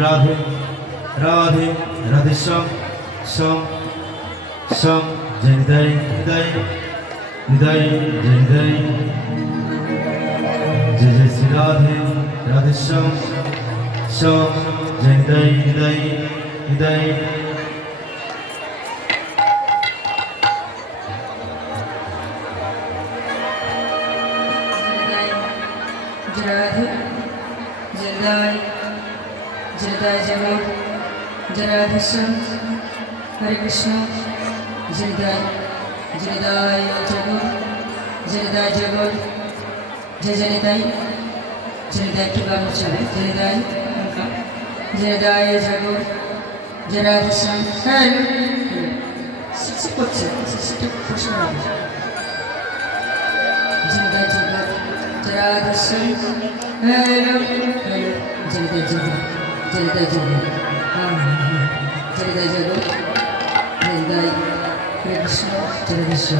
राधे राधे राधे श्याम श्याम श्याम जय हृदय हृदय हृदय जय हृदय जय जय श्री राधे राधे श्याम श्याम जय हृदय हृदय हृदय जय जगत जय राधे श्याम हरे कृष्ण जय जगत जय जगत जय जनिताई जनिताई की बात चले जनिताई जय जगत जय राधे श्याम हरे शिक्षक করছে শিক্ষক প্রশ্ন जनिताई जगत जय राधे श्याम हरे जनिताई जगत जय जगत जय जगत जय कृष्ण जय कृष्ण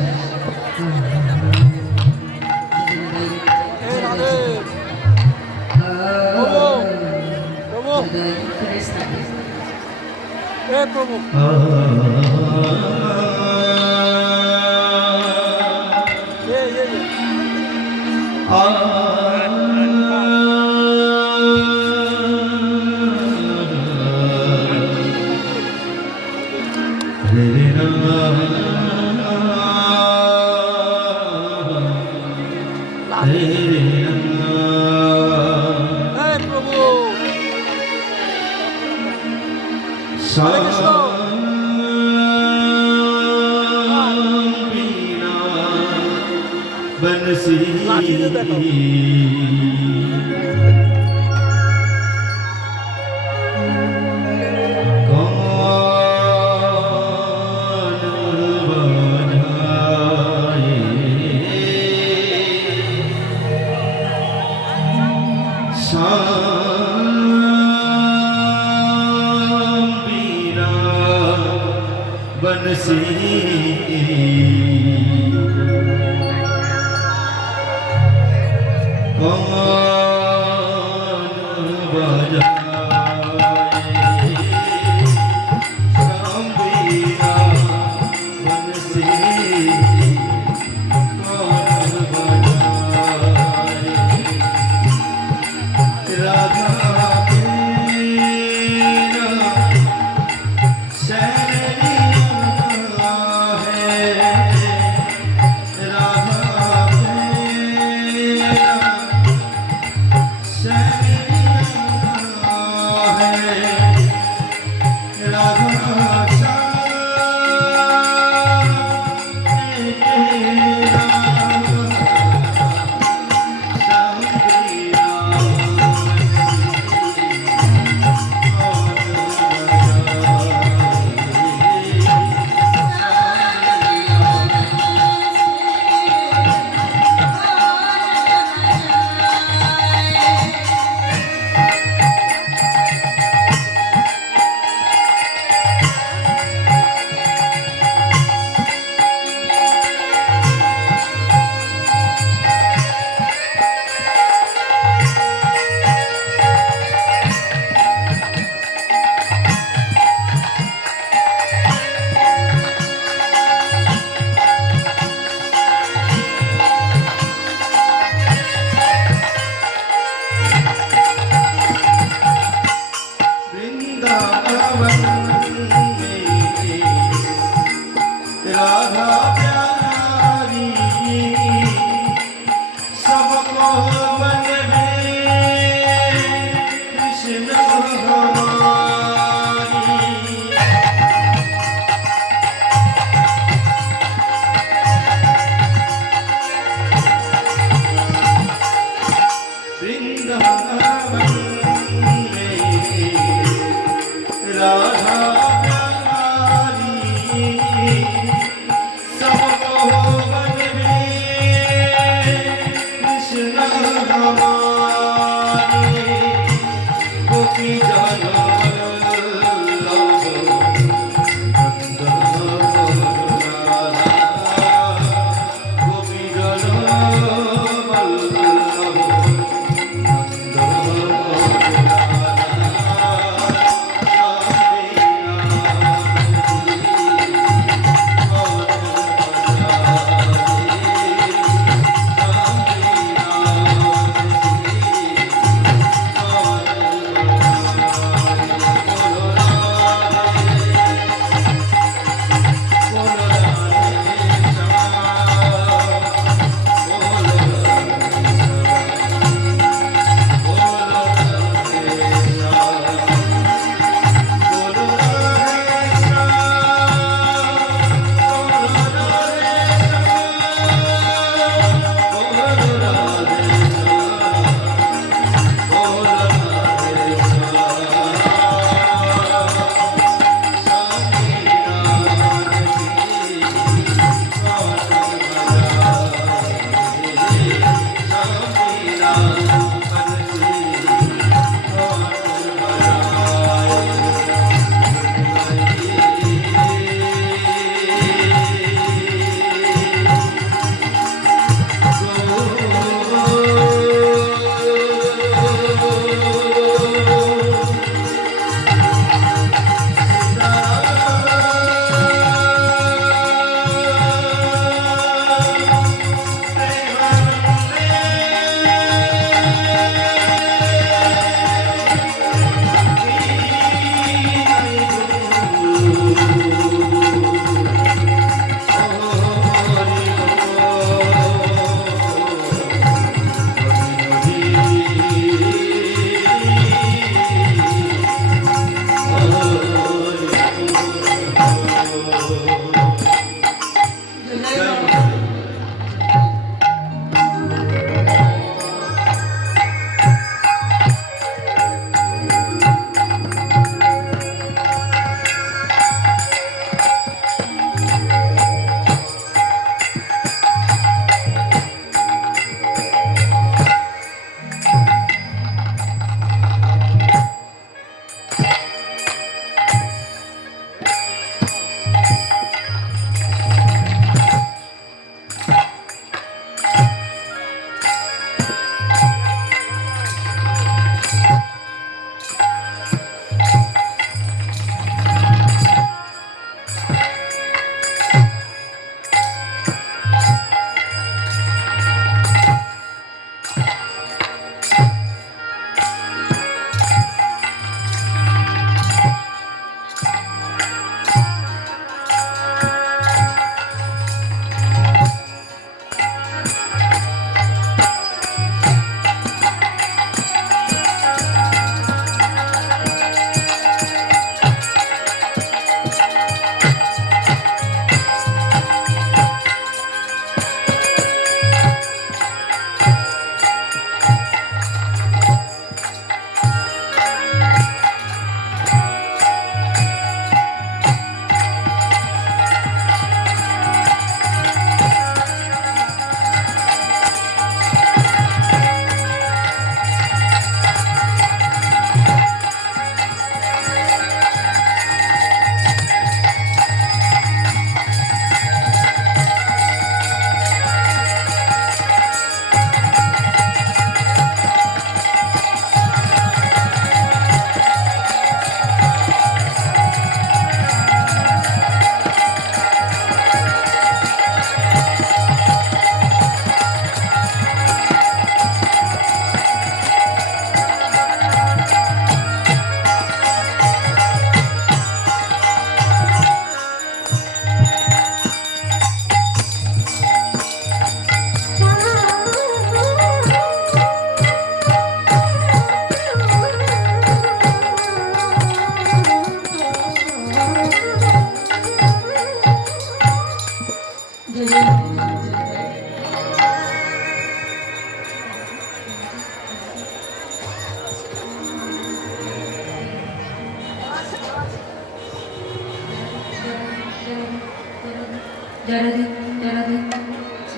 जय राधे जय राधे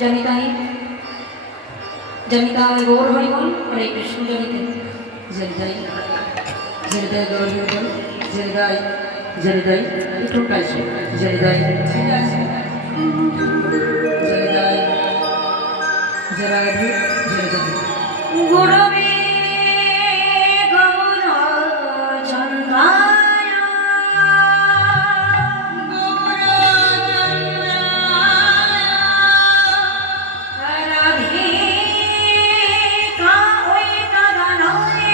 जनिताई जनिताई गौर हरि बोल हरे कृष्ण जनिते जनिताई जनिताई गौर हरि बोल जनिताई जनिताई একটু কাছে जनिताई जनिताई जय राधे जय राधे गुरवे गौर चंद्राय गौर चंद्राय राधे का ओय कदनाय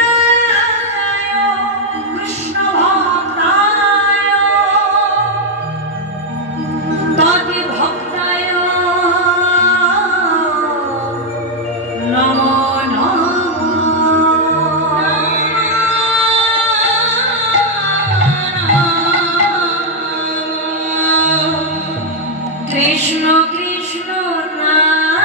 कृष्णाय कृष्ण भक्ताय ताते भक्ताय नमो कृष्ण कृष्ण नाम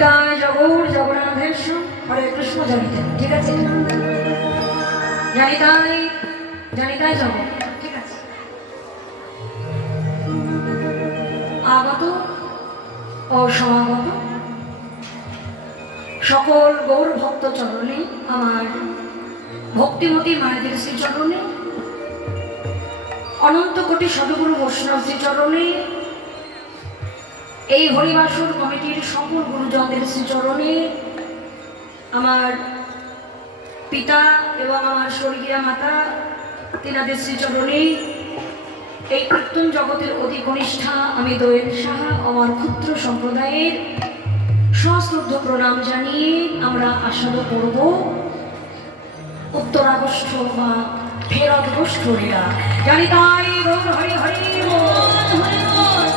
জানিতায় জগৎ জগন্নাথেশ্বর হরে কৃষ্ণ জানিতে, ঠিক আছে? জানিতায় জানিতায় জগৎ, ঠিক আছে? আগত ও সমাগত সকল গৌর ভক্ত চরণে, আমার ভক্তিমতী মায়েদের শ্রীচরণে, অনন্ত কোটি সদগুরু বৈষ্ণব শ্রীচরণে, এই হরিবাসর কমিটির সকল গুরুজনদের শ্রীচরণে, আমার পিতা এবং আমার স্বর্গীয়া মাতা তিনাদের শ্রীচরণে, এই কীর্তন জগতের অতি কনিষ্ঠা আমি দোয়েল সাহা আমার ক্ষুদ্র সম্প্রদায়ের সশ্রদ্ধ প্রণাম জানিয়ে আমরা আস্বাদ করব উত্তর আগস্ট বা ফেরত গোষ্ঠ লীলা। জানি তাই গৌর হরি হরি বল, হরি বল।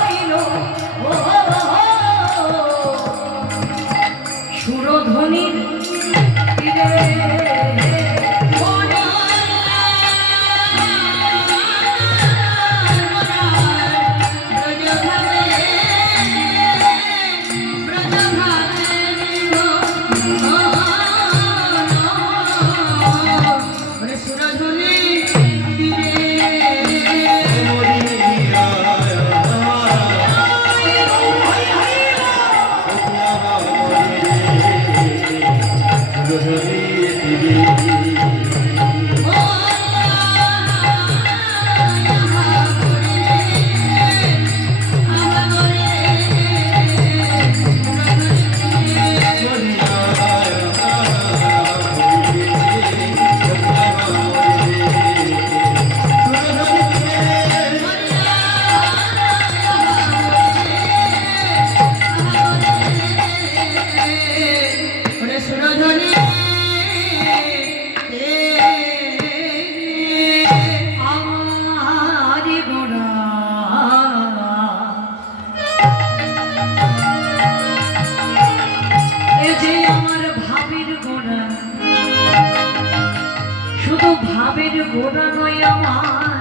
হইল ও সুরধ্বনির তীরে ভাবের গোড়া নয় আমার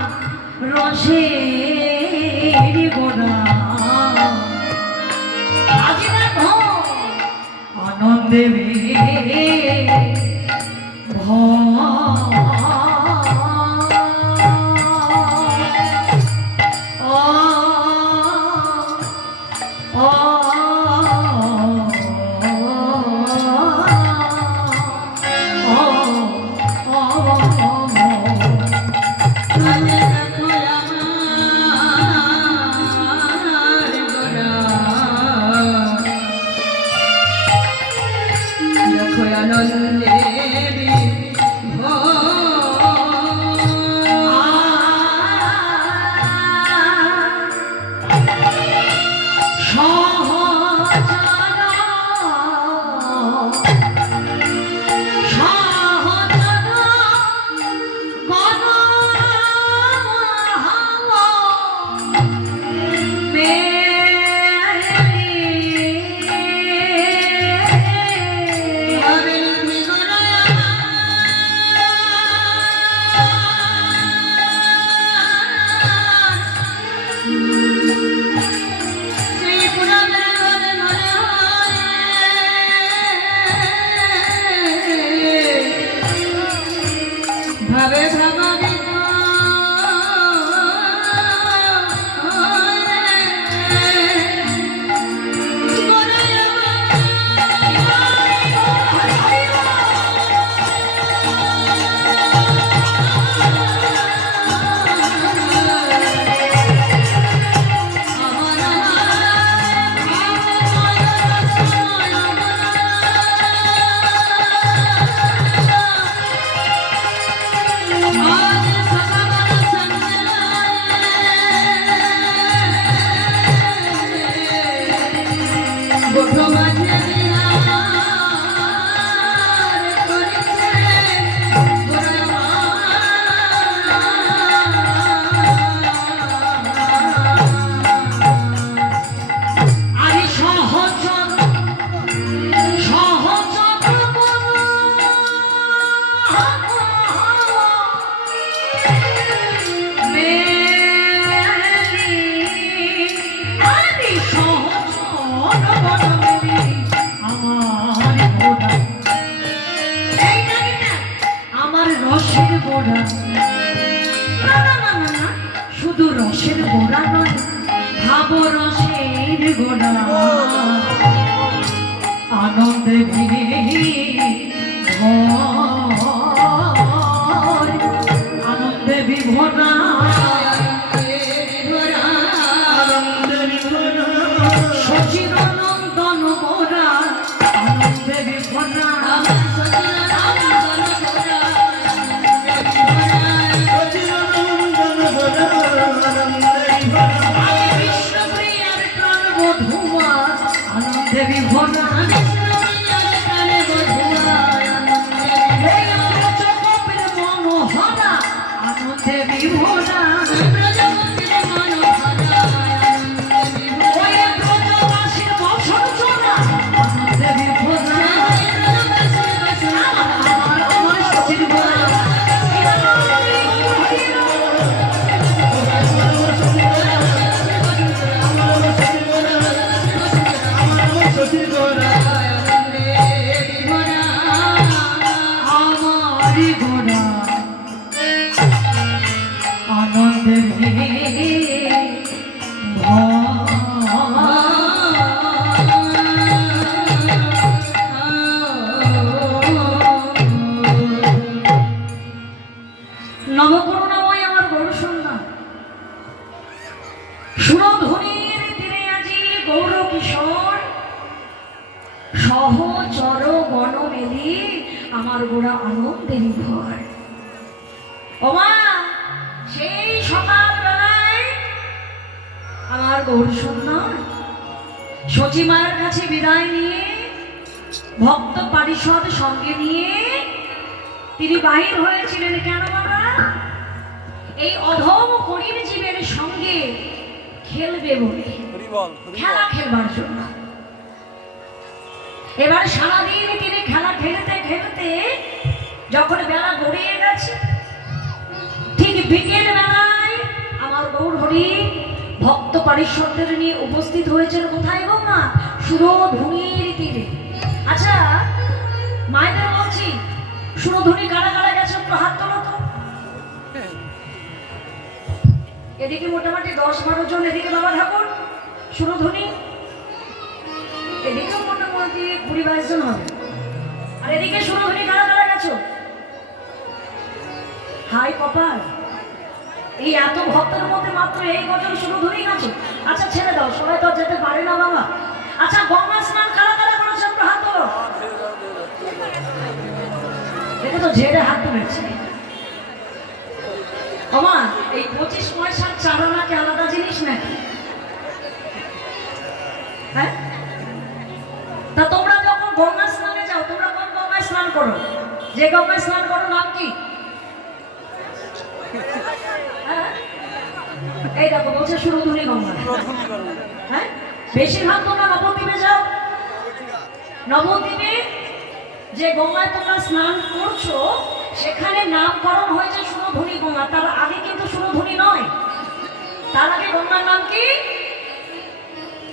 রসের গোড়া আজি দেখো আনন্দে শুধু রসের গোড়া নয় ভাব রসের গোড়া আনন্দে আনন্দে বিভরা সচির নন্দন মোরা আনন্দে বিভরা বিষ্ণুপ্রিয়ার প্রাণ বধুয়া আনন্দে বিভরা মনোহরা আনন্দে বিভরা দেবে নবকরুণাময় আমার গৌর সন্ধ্যা সুরধ্বনির তীরে আজি গৌর কিশোর সহচর গণ মেলি আমার গোড়া আনন্দের ঘর। ওমা সেই সকালবেলায় আমার গৌর সন্ধ্যা সচিমার কাছে বিদায় নিয়ে ভক্ত পারিষদ সঙ্গে নিয়ে তিনি বাহির হয়েছিলেন। কেন বাবা? এই অধম গরিব জীবের সঙ্গে খেলবে বলে, খেলা খেলবার জন্য। এবার সারাদিন তিনি খেলা খেলতে খেলতে যখন বেলা গড়িয়ে গেছে, ঠিক বিকেল বেলায় আমার গৌর হরি ভক্ত পারিষদদের নিয়ে উপস্থিত হয়েছেন কোথায় গো মা? সুরধুনির তীরে। আচ্ছা মায়েদের বলছি, সুরধুনি কারা কারা গেছে একটু হাত তোলো তো। এদিকে মোটামুটি 10-12 জন, এদিকে বাবা ঠাকুর সুরধুনি, এদিকেও মোটামুটি 20-22 জন হবে। আর এদিকে সুরধুনি কারা কারা গেছো? হাই কপাল, এই এত ভক্তের মধ্যে মাত্র এই কজন সুরধুনি গেছো। আচ্ছা ছেড়ে দাও, সবাই তো যেতে পারে না বাবা। আচ্ছা গঙ্গা স্নান কারা কারা করেছে একটু হাত তোলো। এটা তো ঝেড়ে হাত তুলেছে। আমার এই 25 পয়সার চারানাকে আলাদা জিনিস নাকি? হ্যাঁ, তা তোমরা যখন গঙ্গা স্নানে যাও, তোমরা কোন গঙ্গায় স্নান করো? যে গঙ্গায় স্নান করো নাম কি? হ্যাঁ, এই দেখো বলছে সুরধুনি গঙ্গা। হ্যাঁ, বেশিরভাগ তোমরা নবদ্বীপে যাও। নবদ্বীপে যে গঙ্গায় তোমরা স্নান করছো সেখানে নামকরণ হয়েছে সুরধুনি গঙ্গা। তার আগে কিন্তু সুরধুনি নয়, তার আগে গঙ্গার নাম কি?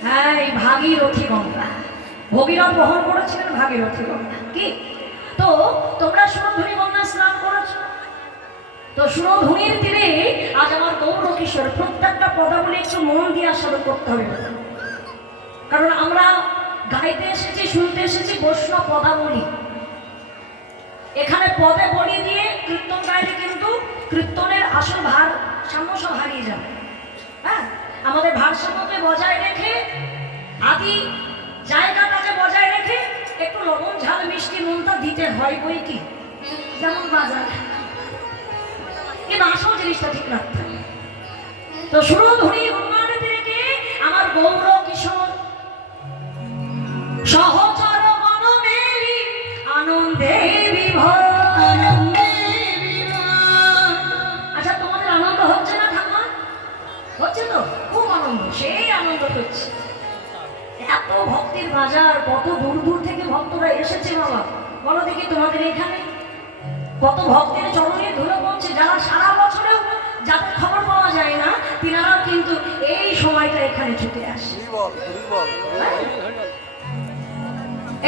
হ্যাঁ, এই ভাগীরথী গঙ্গা। ভগীরথ বহন করেছিলেন ভাগীরথী গঙ্গা। কি তো তোমরা সুরধুনি গঙ্গা স্নান করেছো? তো সুরধুনির তীরে আজ আমার গৌর কিশোর প্রত্যেকটা পদাবলী একটু মন দিয়ে আস্বাদন করতে হবে, কারণ আমরা গাইতে এসেছি, শুনতে এসেছি বৈষ্ণব পদাবলী। এখানে পদে বলি দিয়ে কীর্তন গাইলে কিন্তু কীর্তনের আসল ভারসাম্য সব হারিয়ে যাবে। হ্যাঁ, আমাদের ভারসাম্যকে বজায় রেখে, আদি জায়গাটাকে বজায় রেখে একটু লবণ ঝাল মিষ্টি নুনটা দিতে হয় বই কি, যেমন বাজার, কিন্তু আসল জিনিসটা ঠিক রাখতে হবে। তো সুরধুনি উন্নয়নের দিকে আমার গৌর কিশোর সহচর গণ মেলি আনন্দে বিভোর। আচ্ছা তোমাদের আনন্দ হচ্ছে না ঠাকুমা? হচ্ছে তো, খুব আনন্দ, সেই আনন্দ হচ্ছে। এত ভক্তির বাজার, কত দূর দূর থেকে ভক্তরা এসেছে বাবা। বলো দেখি তোমাদের এখানে কত ভক্তের চরণে ধুলো পড়ছে, যারা সারা বছরেও যাদের খবর পাওয়া যায় না, তিনারাও কিন্তু এই সময়টা এখানে ছুটে আসে।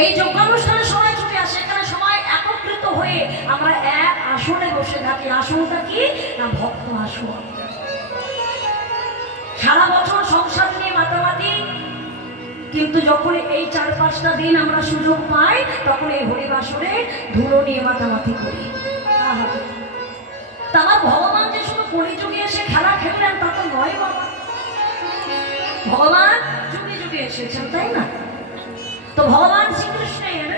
এই যজ্ঞানুষ্ঠানের সময় ছুটে আসে, এখানে সময় একত্রিত হয়ে আমরা এক আসনে বসে থাকি। আসনটা কি না? ভক্ত আসন। সারা বছর সংসার নিয়ে মাতামাতি, কিন্তু যখন এই 4-5টা দিন আমরা সুযোগ পাই, তখন এই হরিবাসরে ধুলো নিয়ে মাতামাতি করি। তা আমার ভগবান যে শুধু কলিযুগে এসে খেলা খেললেন তা তো নয় বাবা। ভগবান যুগে যুগে এসেছেন, তাই না? তো ভগবান শ্রীকৃষ্ণের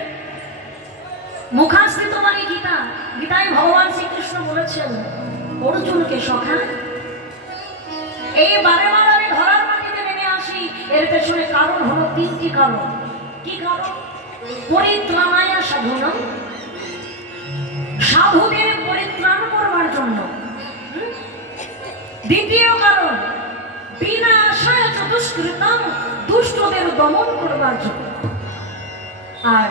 মুখাস্থিত মানে গীতা, গীতায় ভগবান শ্রীকৃষ্ণ বলেছেন অর্জুনকে, সখা এই বারে বার আমি ধরার মাটিতে নেমে আসি, এর পেছনে কারণ হলো 3টি কারণ। কি কারণ? পরিত্রাণায় সাধনা, সাধুদের পরিত্রাণ করবার জন্য। দ্বিতীয় কারণ বিনা আশায় চতুষ্কৃতম, দুষ্টদের দমন করবার জন্য। আর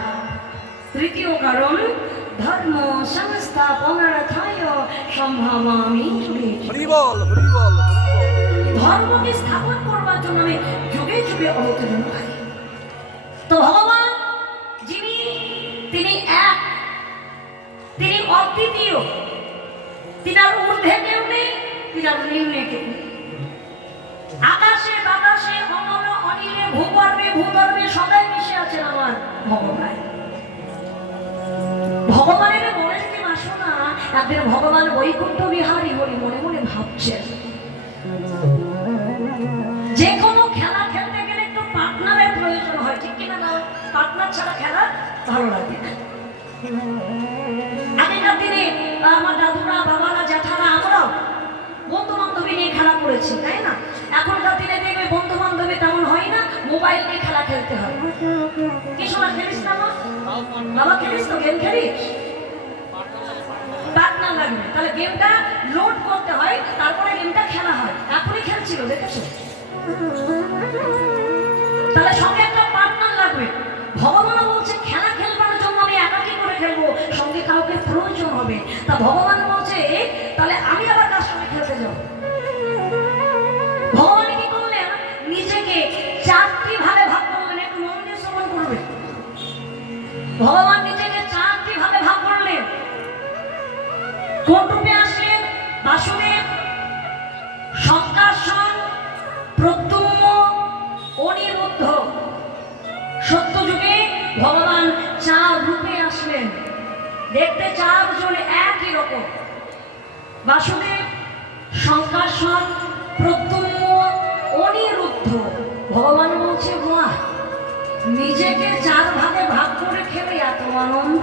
তৃতীয় কারণ ধর্ম সংস্থাপনার্থায় সম্ভাবামি যুগে। ধর্মকে স্থাপন করবার জন্য আমি যুগে যুগে অবতীর্ণ হই। তো ভগবান যিনি, তিনি এক, তিনি অদ্বিতীয়, তিনার ঊর্ধ্বে কেউ নেই, তিনার ঋণ রেখে। আকাশে বাতাসে অনল অনিলে ভূগর্ভে ভূগর্ভে সদাই মিশে আছেন আমার ভগবান। ভগবানের মনে থেকে আসো না, একদিন ভগবান বৈকুণ্ঠ বিহারী হরি মনে মনে ভাবছেন যে কোনো খেলা খেলতে গেলে একটু পার্টনারের প্রয়োজন হয়, ঠিক কিনা? না, পার্টনার ছাড়া খেলা ভালো লাগে না। আগেকার দিনে আমার দাদুরা বাবারা জ্যাঠারা আমরাও বন্ধু বান্ধবী নিয়ে খেলা করেছি, তাই না? এখনকার দিনে দেখবে বন্ধু বান্ধবী তেমন হয় না, মোবাইল নিয়ে খেলা খেলতে হয়। কিছু না খেলিস না বাবা, খেলিস তো? গেম খেলিস? পার্টনার লাগবে, তাহলে গেমটা লোড করতে হয়, তারপরে গেমটা খেলা হয়। এখনই খেলছিল, দেখেছো? তাহলে সঙ্গে একটা পার্টনার লাগবে। ভগবান বলছে খেলা খেলবার জন্য আমি একাকী করে খেলবো, সঙ্গে কাউকে প্রয়োজন হবে। তা ভগবান বলছে তাহলে আমি আবার কার সঙ্গে খেলতে যাবো? ভগবান কি করলেন? নিজেকে 4টি ভাগে ভাগ করলেন। একটু মন দিয়ে শ্রবণ করবে। ভগবান নিজেকে 4টি ভাগে ভাগ করলেন। কোন রূপে আসলেন? বাসুদেব, শঙ্কাসন, প্রদ্যুম্ন, অনিরুদ্ধ। সত্যযুগে ভগবান 4 রূপে আসলেন। দেখতে 4 জন একই রকম। বাসুদেব, শঙ্কাসন, প্রদ্যুম্ন, অনিরুদ্ধ। ভগবান বলছে বাহ, নিজেকে 4 ভাগে ভাগ করে খেলে এত আনন্দ।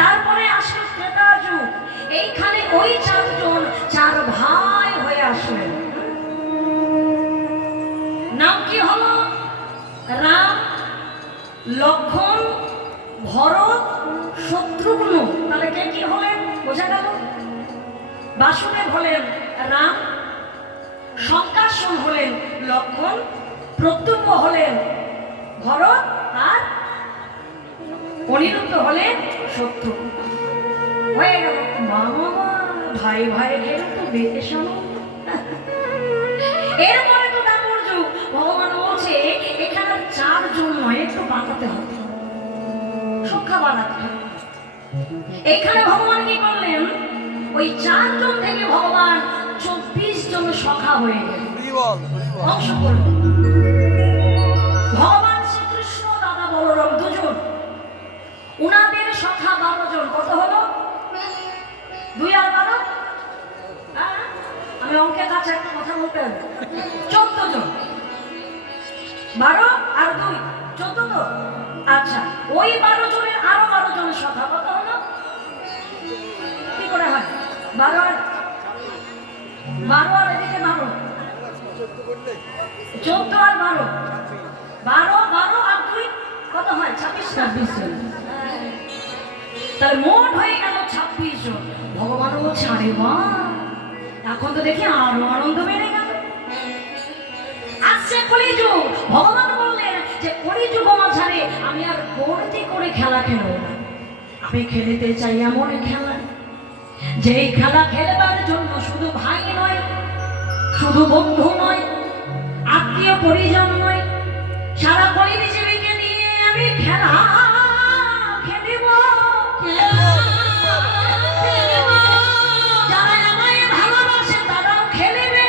তারপরে আসলো ত্রেতা যুগ। এইখানে ওই 4 জন 4 ভাই হয়ে আসলেন। নাম কি হলো? রাম, লক্ষ্মণ, ভরত, শত্রুঘ্ন। তাহলে কে কি হলেন বোঝা গেল? বাসুদেব হলেন রাম, শঙ্কাসন হলেন লক্ষ্মণ, প্রদ্যুম্ন হলেন ভরত, আর অনিরুদ্ধ হলেন শত্রুঘ্ন। হয়ে গেল। মামা ভাই ভাই গেলে তো বেশ আনন্দ। এরপরে তো দাপুর যুগ। ভগবান বলছে এখানে 4 জন নয়, একটু বাড়াতে হবে, সংখ্যা বাড়াতে হবে। এখানে ভগবান কি করলেন? ওই 4 জন থেকে ভগবান 24 জন সখা হয়ে গেলেন। অংশ করলেন। ভগবান শ্রীকৃষ্ণ দাদা বলরাম 2 জন, উনাদের সখা 12 জন। কত হলো? 2 আর 12? আমি অঙ্কের কাছে একটা কথা বলতে হবে। 14 জন। 12 আর 2 14 তো? আচ্ছা, ওই 12 জনের আরো 12 জনের সখা। কত হলো? কি করে হয়? 12 আর এদিকে 12, 14 আর 12, 12 আর 2 কত হয়? 26 জন। তাহলে মোট হয়ে গেল 26 জন। ভগবান বলছে আরে বাহ, এখন তো দেখি আরো আনন্দ বেড়ে গেল। আসছে কলিযুগ। ভগবান বললেন যে কলিযুগ মাঝারে আমি আর গড়তি করে খেলা খেলবো না, আমি খেলতে চাই এমন খেলা, যেই খেলা খেলবার জন্য শুধু ভাই নয়, শুধু বন্ধু নয়, আত্মীয় পরিজন নয়, সারা পরিজীবীকে নিয়ে আমি খেলা খেলিব। যারা আমায় ভালোবাসে তারাও খেলিবে,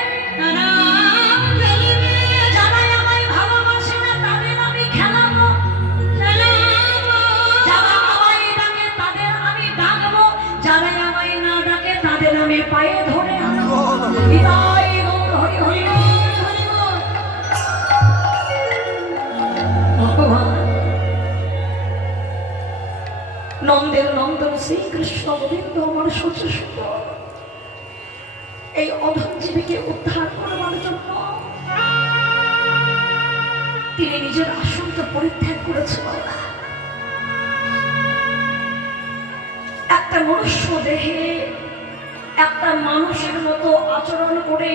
যারা আমায় ভালোবাসে না তাদের আমি খেলাবো, যারা আমায় ডাকে তাদের আমি ডাকবো, যারা আমায় না ডাকে তাদের আমি পায়ে ধরে আনবো। হৃদয় গৌর হরি হরি হরি বল। ভগবান নন্দের নন্দন শ্রীকৃষ্ণ গোবিন্দ আমার সচেষ্ট এই অধমজীবীকে উদ্ধার করবার জন্য তিনি নিজের আসনকে পরিত্যাগ করেছেন। একটা মনুষ্য দেহে একটা মানুষের মতো আচরণ করে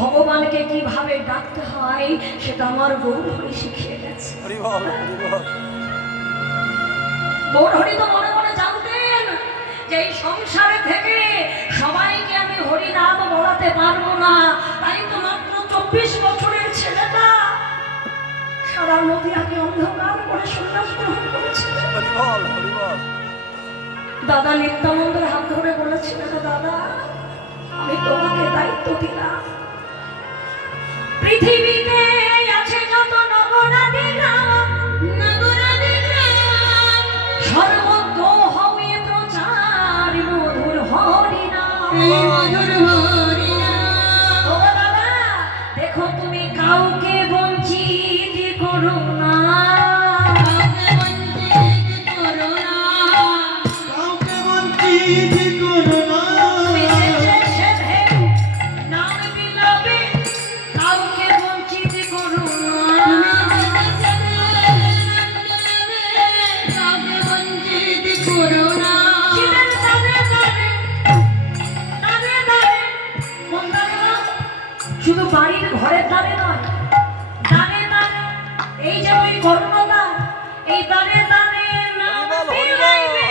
ভগবানকে কিভাবে ডাকতে হয় সেটা আমার গৌরহরি শিখিয়ে গেছে। গৌরহরি তো মনে মনে জানতেন যে এই সংসারে থেকে সবাইকে আমি হরি নাম বলাতে পারবো না, তাই তো মাত্র 24 বছরের ছেলেটা সারা নদিয়াকে অন্ধকার করে সন্ন্যাস গ্রহণ করেছিল। দাদা নিত্যানন্দের হাত ধরে বলেছিলেন, দাদা পৃথিবীতে আছে যত নগরাদি গ্রাম, সর্বত্র হবে প্রচার মধুর হরিনাম। ও বাবা, দেখো তুমি কাউকে বঞ্চিত করো না, কাউকে বঞ্চিত করো না। তুমি যেচে সেধে নাম বিলাবে, কাউকে বঞ্চিত করো না। জীবের দানে দানে, দানে দানে, কোন দানে গো? শুধু বাড়ির ঘরের দানে নয়, দানে দানে, এই যে ওই কর্ণদান, এই দানে দানে নাম বিলাইবে,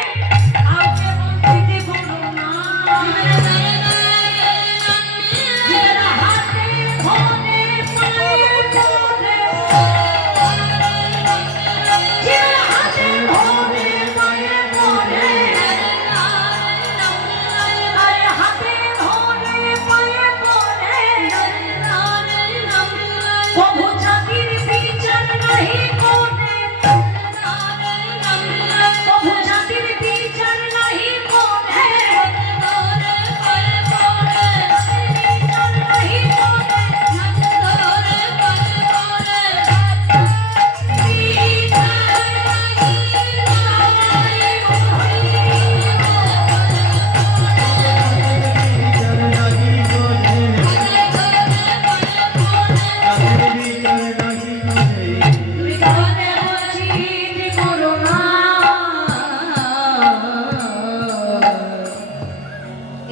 কাউকে বঞ্চিত করো না। জীবের হাতে ধনে পায়ে পড়ে, জীবের হাতে ধনে পায়ে পড়ে, আরে হাতে ধনে পায়ে পড়ে, প্রভু জাতির বিচার নাহি কোনে, প্রভু জাতির বিচার নাহি কোনে, বিচার নাহি কোনে, বিচার লাগি করে, তাদের বিচার লাগি করে। তুমি কাউকে বঞ্চিত করো না।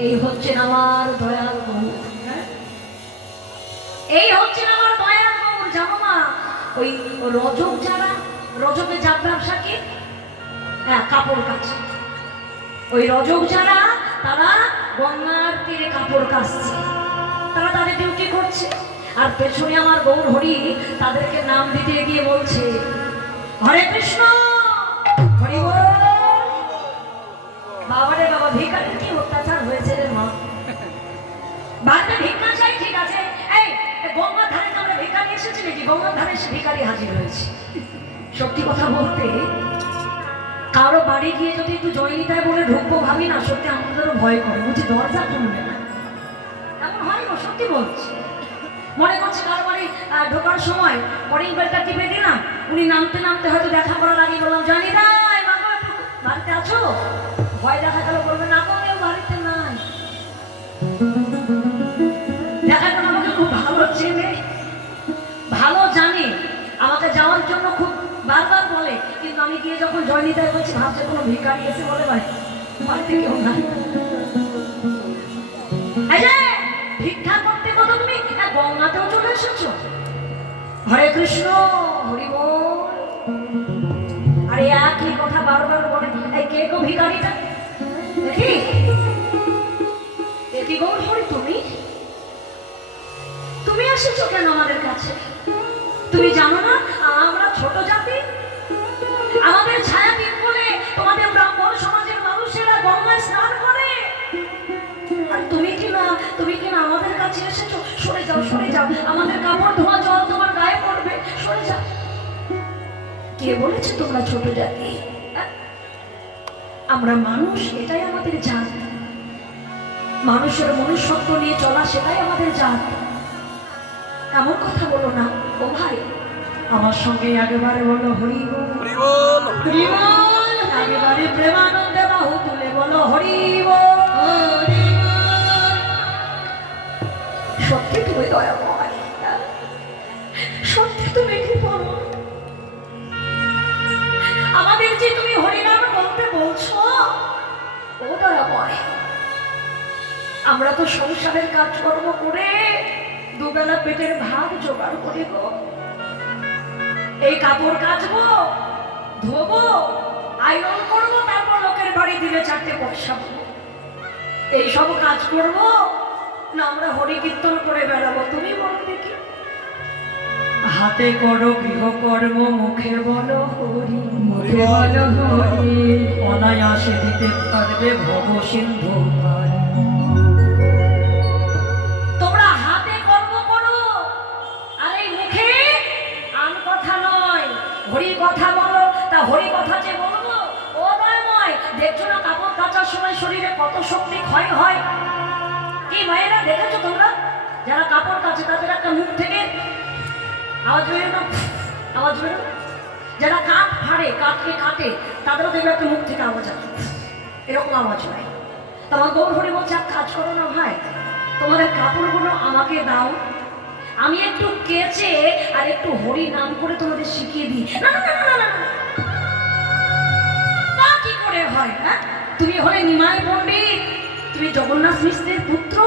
এই হচ্ছেন আমার দয়াল গৌর, হ্যাঁ? এই হচ্ছেন আমার দয়াল গৌর। জানো না ওই রজক যারা, রজকে যার ব্যবসা কি, হ্যাঁ কাপড় কাচে, ওই রজক যারা তারা গঙ্গার তীরে কাপড় কাচছে, তারা তাদের ডিউটি করছে, আর পেছনে আমার গৌর হরি তাদেরকে নাম দিতে গিয়ে বলছে হরে কৃষ্ণ হরি বল। বাবারে বাবা, ভিখারির কি অত্যাচার হয়েছে রে মা। বাড়িতে ভিক্ষা চাই ঠিক আছে, এই গঙ্গার ধারে তো আমরা ভিখারি এসেছি নাকি? গঙ্গার ধারে এসে ভিখারি হাজির হয়েছে। সত্যি কথা বলতে কারো বাড়ি গিয়ে যদি একটু জয়নিতায় বলে ঢুকবো ভাবি না, সত্যি আমাদেরও ভয় করে, বুঝি দরজা খুলবে না, এমন হয় না, সত্যি বলছি। মনে করছে কারো বাড়ি ঢোকার সময় কলিং বেলটা টিপে দিলাম, উনি নামতে নামতে হয়তো দেখা করার আগে বললাম জানি না বাড়িতে আছো, ভয় দেখা গেল বলবে না গো কেউ বাড়িতে নাই। দেখা গেল আমাকে খুব ভালো চেনে, ভালো জানে, আমাকে যাওয়ার জন্য খুব বারবার বলে, কিন্তু আমি গিয়ে যখন জয়নিতায় বলছি ভাবছে কোনো ভিখারি এসে বলে বাড়িতে কেউ নাই। ভিক্ষা করতে কত তুমি গঙ্গাতেও চলে এসেছো। হরে কৃষ্ণ হরি বল। আরে একই কথা বারবার বলে, এই কে গো ভিখারিটা দেখি, দেখি গৌর হরি তুমি, তুমি এসেছো কেন আমাদের কাছে? তুমি জানো না আমরা ছোট জাতি, আমাদের ছায়া দিন বলে তোমাদের ব্রাহ্মণ সমাজের মানুষেরা গঙ্গায় স্নান করে, আর তুমি কি না আমাদের কাছে এসেছো? সরে যাও সরে যাও, আমাদের কাপড় ধোয়া জল তোমার গায়ে পড়বে, সরে যাও। কে বলেছে তোমরা ছোট জাতি? আমরা মানুষ, এটাই আমাদের জাত, মানুষের মনুষ্যত্ব নিয়ে চলা সেটাই আমাদের জাত। এমন কথা বলো না ও ভাই, আমার সঙ্গে একেবারে বলো হরি বল হরি বল হরি বল, একেবারে প্রেমানন্দে বাহু তুলে বলো হরি বল হরি বল। সত্যি তুমি দয়াময়, সত্যি তুমি কৃপাময়, আমাদের যে তুমি হরিনাম বলতে বলছো ও দয়াময়। আমরা তো সংসারের কাজকর্ম করে দুবেলা পেটের ভাত জোগাড় করে গো, এই কাপড় কাচবো, ধোবো, আয়রন করবো, তারপর লোকের বাড়ি দিলে 4টে পয়সা পাবো, এইসব কাজ করবো না আমরা হরি কীর্তন করে বেড়াবো? তুমি বলো দেখি। হাতে করো গৃহকর্ম, মুখে বলো হরি, মুখে বলো হরি, অনায়াসে দিতে পারবে ভব সিন্ধু পার। তোমরা হাতে কর্ম করো আর দেখেছো তোমরা? যারা কাপড় কাচে তাদের একটা মুখ থেকে আওয়াজ বেরো না, আওয়াজ বেরো। যারা কাঠ ফাড়ে, কাঠকে কাটে, তাদেরও দেখবে একটা মুখ থেকে আওয়াজ আসে, এরকম আওয়াজ হয়। তোমার গৌরহরি বলছে, এক কাজ করো না ভাই, তোমাদের কাপড়গুলো আমাকে দাও, আমি একটু কেচে আর একটু হরি নাম করে তোমাদের শিখিয়ে দিই। না না না না না, তা কি করে হয়? হ্যাঁ, তুমি হলে নিমাই পণ্ডিত, তুমি জগন্নাথ মিশ্রের পুত্র,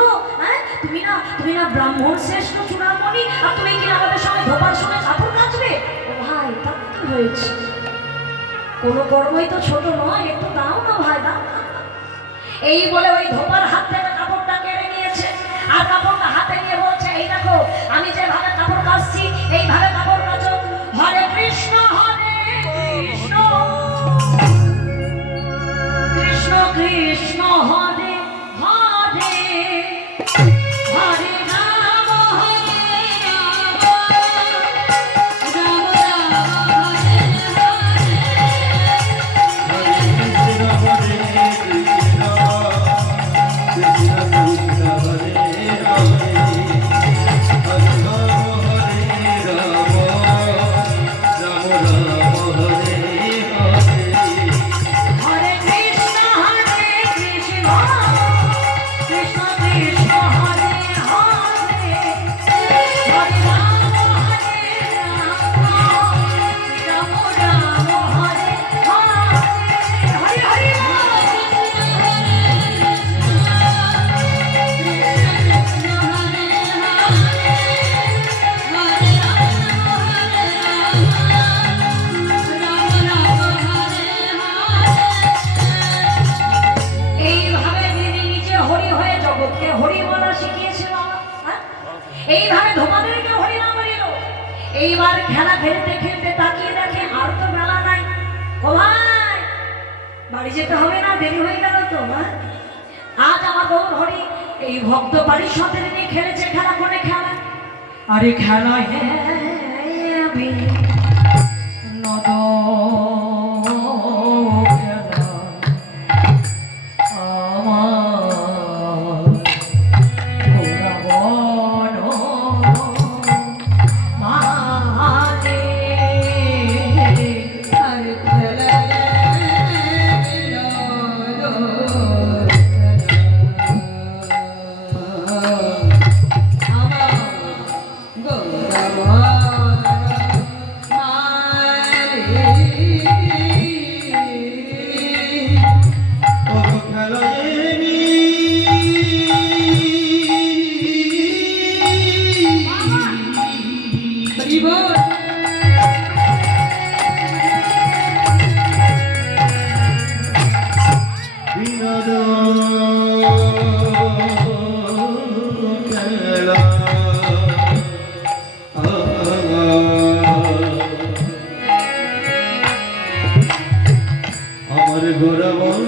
হ্যাঁ, তুমি না ব্রাহ্মণ শ্রেষ্ঠ চূড়ামণি, আর তুমি কি আমাদের সঙ্গে ধোপার সঙ্গে কাপড় কাচবে? ও ভাই, তা কি হয়েছে? কোনো কর্মই তো ছোট নয়, একটু দাও না ভাই, দাও। এই বলে ওই ধোপার হাত থেকে কাপড়টা কেড়ে নিয়েছে, আর কাপড়টা হাতে নিয়ে বলছে, এই দেখো আমি যেভাবে কাপড় কাচছি এইভাবে কাপড় কাচো। হরে কৃষ্ণ কৃষ্ণ কৃষ্ণ হরে হরে, হরে রাম রাম রাম হরে কৃষ্ণ কৃষ্ণ কৃষ্ণ হরে হরে, হরে রাম রাম রাম হরে হরে, হরে এইভাবে দিদি নিজে হরি হয়ে জগৎকে হরি বলা শিখিয়েছে বাবা। হ্যাঁ? এইভাবে ধোপাদেরকে হরি নাম এলো। এইবার খেলা খেলতে খেলতে তাকিয়ে দেখে আর তো মেলা নাই। ও ভাই, বাড়ি যেতে হবে না, দেরি হয়ে গেল তো। হ্যাঁ, আজ আমার গৌর হরি এই ভক্ত বাড়ির সাথে নিয়ে খেলেছে খেলা, কোনে খেলা? আরে খেলা নদ আমার গৌরবন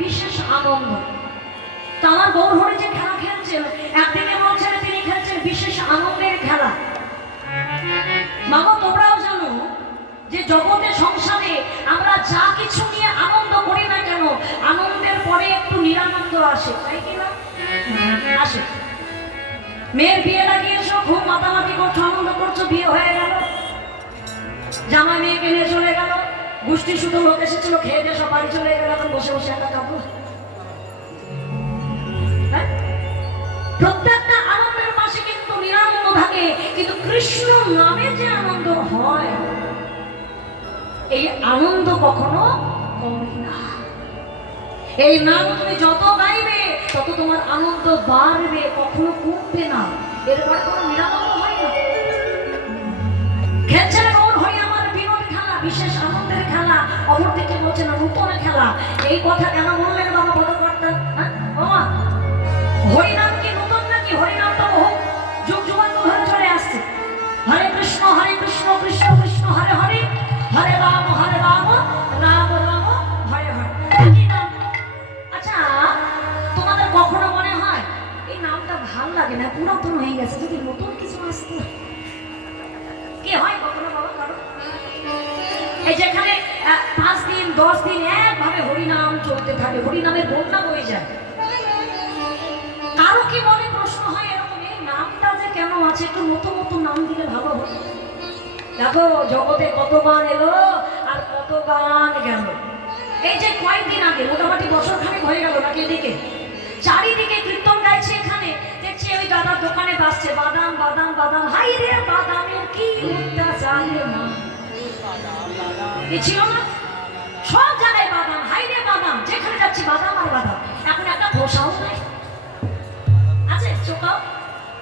বিশেষ আনন্দ। তো আমার গৌরহরি যে খেলা খেলছেন, একদিকে বলছেন তিনি খেলছেন বিশেষ আনন্দের খেলা। মাগো, তোমরাও জানো যে জগতে সংসারে আমরা যা কিছু নিয়ে আনন্দ করি না কেন, আনন্দের পরে একটু নিরানন্দ আসে, তাই কি না? আসে। মেয়ের বিয়ে লাগিয়েছো, খুব মাতামাতি করছো, আনন্দ করছো, বিয়ে হয়ে গেল, জামাই মেয়েকে নিয়ে চলে গেল, গোষ্ঠী শুধু লোক এসেছিল, খেয়ে দিয়ে সব বাড়ি চলে গেল, এখন বসে বসে একা কাঁদো। হ্যাঁ? প্রত্যেকটা আনন্দের পাশে কিন্তু নিরানন্দ থাকে, কিন্তু কৃষ্ণ নামে যে আনন্দ হয় এই আনন্দ কখনো কমে না। এই নাম তুমি যত গাইবে তত তোমার আনন্দ বাড়বে, কখনো কমবে না। এরপর কোনো নিরানন্দ হয় না। খেলছে না গৌর হরি আমার বিনোদ খেলা, বিশেষ আনন্দের খেলা, অপরদিকে বলছে না নূতন খেলা। এই কথা কেন বললেন বাবা পদকর্তা? বাবা হরিনাম কি নতুন নাকি? হরিনাম তো বহু যুগ যুগান্ত ধরে চলে আসছে। হরে কৃষ্ণ কৃষ্ণ কৃষ্ণ হরে হরে, হরে রাম রাম রাম হরে হরে, একই নাম। আচ্ছা, তোমাদের কখনো মনে হয় এই নামটা ভাল লাগে না, পুরাতন হয়ে গেছে, যদি নতুন কিছু আসতো? কি হয় কখনো বাবা? কারণ এই যেখানে 5 দিন 10 দিন একভাবে হরিনাম চলতে থাকে, হরিনামের বন্যা বয়ে যায়, কারো কি মনে প্রশ্ন হয় এরকম এই নামটা যে কেন আছে, একটু নতুন নতুন নাম দিলে ভালো হতো? দেখো জগতে কত গান এলো আর কত গান গেল। এই যে কয়েকদিন আগে, মোটামুটি বছর খানেক হয়ে গেল নাকি, এদিকে চারিদিকে কীর্তন গাইছে, এখানে দেখছি ওই দাদার দোকানে বাসছে বাদাম বাদাম বাদাম, হাই রে বাদামের কি অত্যাচার রে মা। এই ছিল না সব জায়গায় বাদাম, হাই রে বাদাম, যেখানে যাচ্ছি বাদাম আর বাদাম। এখন একটা খোসাও নাই আছে, চোখাও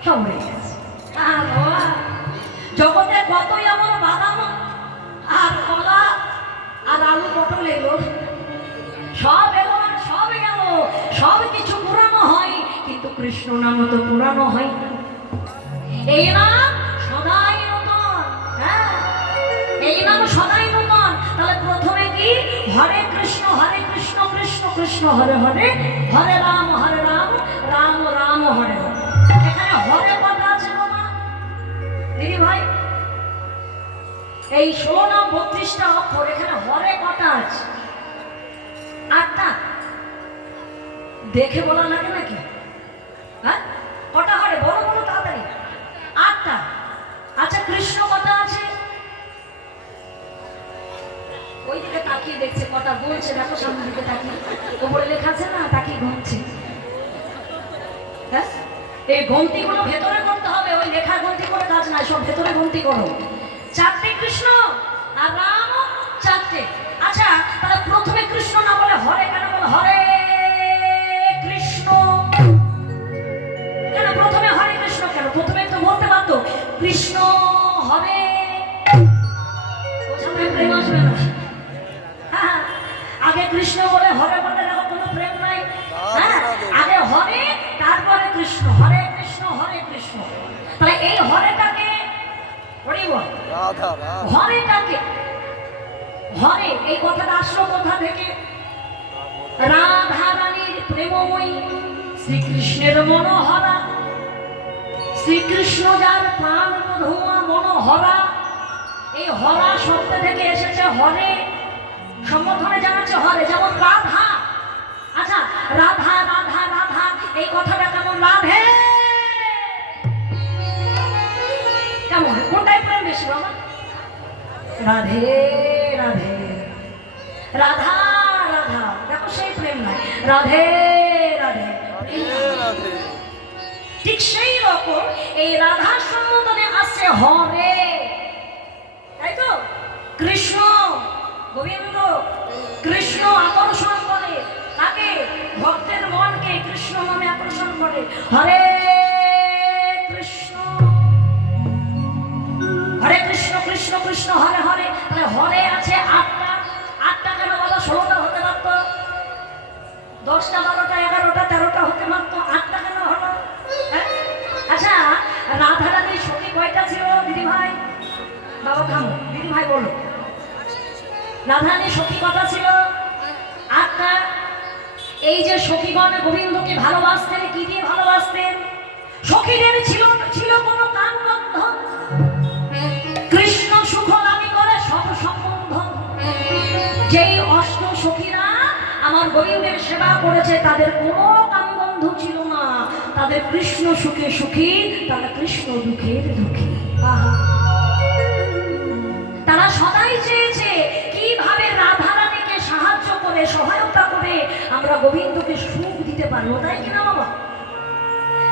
সব হয়ে গেছে। জগতে কতই আমার বাদাম আর কলা আর আলু পটল এলো, সব এলো আর সব গেল, সব কিছু পুরানো হয়, কিন্তু কৃষ্ণ নাম তো পুরানো হয় না। এই নাম সদাই নতুন, হ্যাঁ এই নাম সদাই নতুন। তাহলে প্রথমে কি? হরে কৃষ্ণ কৃষ্ণ কৃষ্ণ হরে হরে, হরে রাম রাম রাম হরে হরে। এখানে হরে কটা আছে বাবা দিদি ভাই? এই 16 নাম 32টা অক্ষর, এখানে হরে কটা আছে? 8টা। দেখে বলা লাগে নাকি? হ্যাঁ কটা হরে? বড় বড় তাড়াতাড়ি। 8টা। আচ্ছা কৃষ্ণ কটা আছে? ওই দিকে তাকিয়ে দেখছে কটা বলছে, দেখো সামনের দিকে তাকিয়ে, উপরে লেখা আছে না, তাকিয়ে গুনছে। হ্যাঁ এই গন্তিগুলো ভেতরে করতে হবে, ওই লেখা গন্তি করে কাজ নাই, সব ভেতরে গন্তি করো। 4টে কৃষ্ণ আর রাম 4টে। আচ্ছা তাহলে প্রথমে কৃষ্ণ না বলে হরে কেন বলে? হরে কৃষ্ণ কেন প্রথমে হরে কৃষ্ণ কেন? প্রথমে তো বলতে পারতো কৃষ্ণ হরে, ওখানে প্রেম আসবে না। হ্যাঁ আগে কৃষ্ণ বলে হরে বলে দেখো কোনো প্রেম নাই। হ্যাঁ আগে হরে তারপরে কৃষ্ণ, হরে কৃষ্ণ হরে কৃষ্ণ। তাহলে এই হরেটাকে হরেটাকে হরে, এই কথাটা আসলো কোথা থেকে? রাধা রানীর প্রেমময়ী শ্রীকৃষ্ণের মনোহরা, শ্রীকৃষ্ণ যার প্রাণ ধোঁয়া মনোহরা, এই হরা শব্দ থেকে এসেছে হরে, সম্বোধনে জানাচ্ছে হরে, যেমন রাধা। আচ্ছা রাধা রাধা রাধা এই কথাটা কেমন? রাধে কেমন? কোনটাই প্রেম বেশি বাবা? রাধে রাধে, রাধা রাধা, দেখো সেই প্রেম নাই, রাধে রাধে। ঠিক সেই রকম এই রাধার সম্বোধনে আসছে হরে, তাই তো? কৃষ্ণ গোবিন্দ, কৃষ্ণ আকর্ষণ করে তাকে, ভক্তের মনকে কৃষ্ণ নামে আকর্ষণ করে। হরে কৃষ্ণ কৃষ্ণ কৃষ্ণ হরে হরে। তাহলে হরে আছে 8টা। 8টা কেন বলো? 16টা হতে পারত, 10টা 12টা 11টা 13টা হতে পারত, 8টা কেন হলো? আচ্ছা রাধা রানীর সখী কয়টা ছিল দিদি ভাই? বাবা থামো, দিদি ভাই বলো রাধা রানীর সখী কটা ছিল? 8টা। এই যে সখীগণ গোবিন্দকে ভালোবাসতেন, কি দিয়ে ভালোবাসতেন? সখীদের ছিল ছিল কোনো কাম বন্ধন, কৃষ্ণ সুখ লাভী করে সব সম্বন্ধ। যেই অষ্ট সখীরা আমার গোবিন্দের সেবা করেছে তাদের কোনো কাম বন্ধু ছিল না, তাদের কৃষ্ণ সুখে সুখী, তারা কৃষ্ণ দুঃখের দুঃখী। তারা সদাই চেয়েছে কিভাবে রাধারানীকে সাহায্য করে সহায়তা করে আমরা গোবিন্দকে সুখ দিতে পারবো, তাই কিনা বাবা?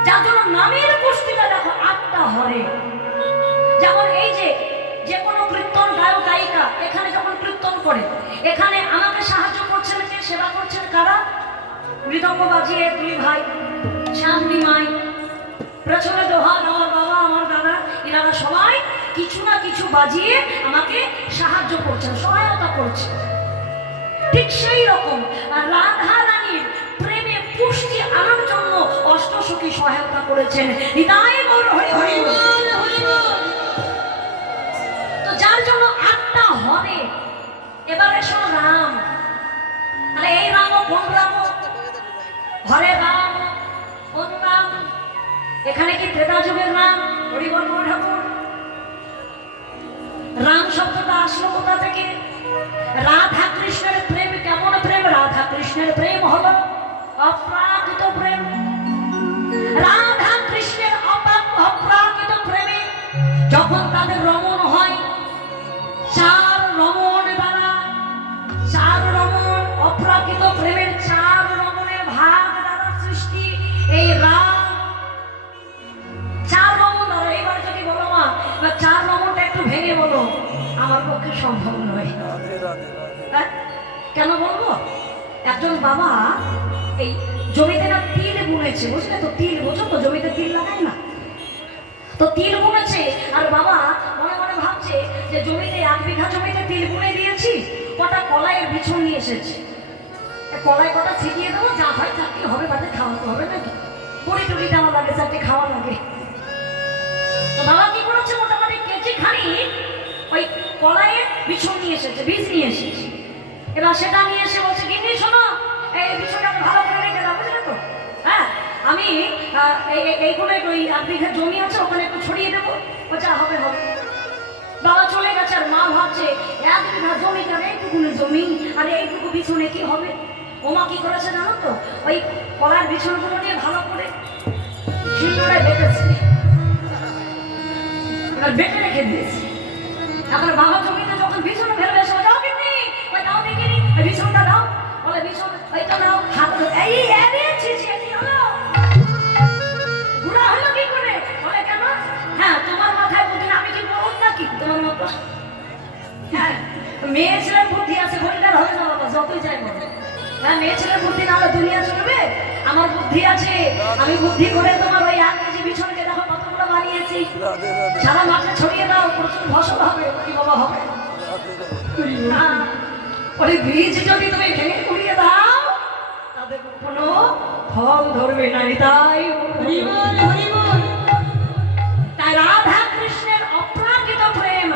যার জন্য নামের গোষ্ঠীটা দেখো 8টা হরে। যেমন এই যে কোনো কীর্তন গায়ক গায়িকা এখানে যখন কীর্তন করে, এখানে আমাকে সাহায্য করছেন কে, সেবা করছেন কারা? মৃদঙ্গ বাজিয়ে 2 ভাই, শ্যামলি মাই, পেছনে দোহান আমার বাবা আমার দাদা, এনারা সবাই কিছু না কিছু বাজিয়ে আমাকে সাহায্য করছেন, সহায়তা করছেন। ঠিক সেই রকম রাধা রানীর প্রেমে পুষ্টি আনার জন্য অষ্টসখী সহায়তা করেছেন। হৃদয় গৌর হরি হরি বল, হরি বল। তো যার জন্য 8টা হবে। এবারে শোনো রাম, তাহলে এই রাম কোন রাম? হরে রাম, কোন রাম? এখানে কি ত্রেতা যুগের রাম? হরি বল ঠাকুর। রাম শব্দটা আসলো কোথা থেকে? রাধা কৃষ্ণের প্রেম কেমন প্রেম? রাধা কৃষ্ণের প্রেম হলো অপ্রাকৃত প্রেম। রাধা কৃষ্ণের অপ্রাকৃত প্রেমে যখন তাদের রমণ হয়, 4 রমণ দ্বারা, 4 রমণ অপ্রাকৃত প্রেমের 4 রমণের ভাগ দ্বারা সৃষ্টি এই রাম। 4 রমণ দ্বারা। এবার যদি বলো মা 4 রমণটা একটু ভেঙে বলো, আমার পক্ষে সম্ভব নয়। কেন বলবো? একজন বাবা এই জমিতে না তিল বুনেছে, বুঝলে তো? তিল বোঝো তো, জমিতে তিল লাগায় না? তো তিল বুনেছে, আর বাবা মনে মনে ভাবছে যে জমিতে 1 বিঘা জমিতে তিল বুনে দিয়েছি, কটা কলাইয়ের বিছন নিয়ে এসেছে, কলাই কটা ছিটিয়ে দেবো, যা হয় চারটি হবে, বাদে খাওয়াতে হবে নাকি, পুরি টুরি দেওয়া লাগে, চারটি খাওয়া লাগে। তো বাবা কি করেছে, মোটামুটি কেজি খানি ওই কলাইয়ের বিছন নিয়ে এসেছে, বীজ নিয়ে এসেছে। এবার সেটা নিয়ে এসে বলছে, গিন্নি শোনো, এই বিছনটাকে ভালো করে রেখে দাও, বুঝলে তো? হ্যাঁ, আমি এইগুলো ওই 1 বিঘা জমি আছে, ওখানে একটু ছড়িয়ে দেবো, ও যা হবে হবে। বাবা চলে গেছে, আর মা ভাবছে 1 বিঘা জমি, কেন এইটুকুনি জমি, আর এইটুকু বিছনে কি হবে? ও মা কি করেছে জানো তো? ওই কলার বিছনগুলো নিয়ে ভালো করে শিলনোড়ায় বেটেছে, এবার বেটে রেখে দিয়েছে। এখন বাবা জমিতে যখন বিছনে ফেলবে, এসে যাও কিন্নি, ওই দাও দেখিনি, ওই বিছনটা দাও, বলে বিছন ওইটা দাও, হাত এই এনেছি, এটি হলো বুড়া হলো কি করে? বলে কেন? হ্যাঁ, তোমার মাথায় বুদ্ধি, আমি কি বলুন নাকি তোমার মতো? হ্যাঁ, মেয়ে ছেলের বুদ্ধি আছে, হরিদার হবে না বাবা, যতই যাই বলে। হ্যাঁ, মেয়ে ছেলের বুদ্ধি না হলে দুনিয়া চলবে? আমার বুদ্ধি আছে, আমি বুদ্ধি করে তোমার ওই 1 কেজি বিছনকে দেখো কতগুলো বানিয়েছি, সারা মাঠে ছড়িয়ে দাও, প্রচুর ফসল হবে। কি বাবা হবে না? ওই বীজ যদি তুমি ভেঙে কুড়িয়ে দাও, তাদের কোনো ফল ধরবে না। তাই তাই রাধা কৃষ্ণের অপ্রাকৃত প্রেম,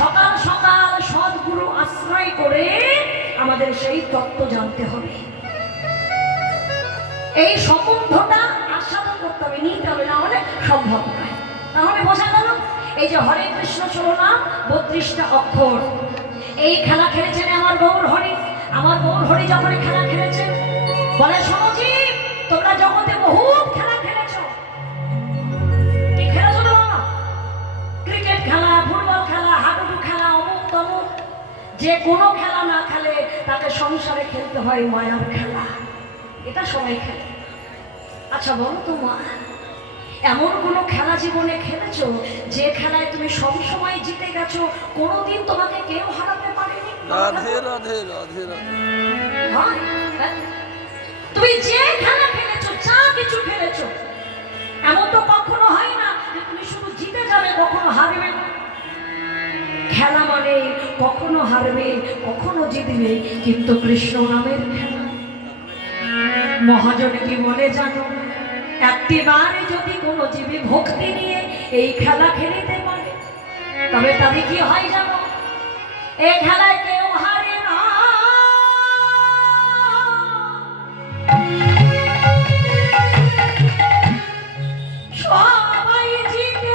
সকাল সকাল সদ্গুরু আশ্রয় করে আমাদের সেই তত্ত্ব জানতে হবে। এই সম্বন্ধটা আস্বাদন করতে হবে, নিতে হবে, না হলে সম্ভব নয়। তাহলে বোঝা গেল, এই যে হরে কৃষ্ণ শিরোনাম 32টা অক্ষর, এই খেলা খেলেছেন আমার গৌর হরি। আমার গৌর হরি যখন খেলা খেলেছেন, বলে শোনো জীব, তোমরা জগতে বহুত খেলা খেলেছো। কি খেলেছো তো? ক্রিকেট খেলা, ফুটবল খেলা, হাডুডু খেলা, অমুক তমুক। যে কোনো খেলা না খেলে তাকে সংসারে খেলতে হয় মায়ার খেলা, এটা সবাই খেলে। আচ্ছা বলো তো মা, এমন কোনো খেলা জীবনে খেলেছো যে খেলায় তুমি সবসময় জিতে গেছো, কোনোদিন তোমাকে কেউ হারাতে পারেনি? রাধে রাধে রাধে রাধে। হয়, হ্যাঁ? তুমি যে খেলা খেলেছো, যা কিছু খেলেছো, এমন তো কখনো হয় না যে তুমি শুধু জিতে যাবে, কখনো হারবে না। খেলা মানে কখনো হারবে, কখনো জিতবে, কিন্তু কৃষ্ণ নামের খেলা। মহাজন কি বলে জানো, একটিবারে যদি কোনো জীবী ভক্তি নিয়ে এই খেলা খেলিতে পারে, তবে তবে কি হয় জানো, এই খেলায় কেউ হারে না, সবাই জিতে।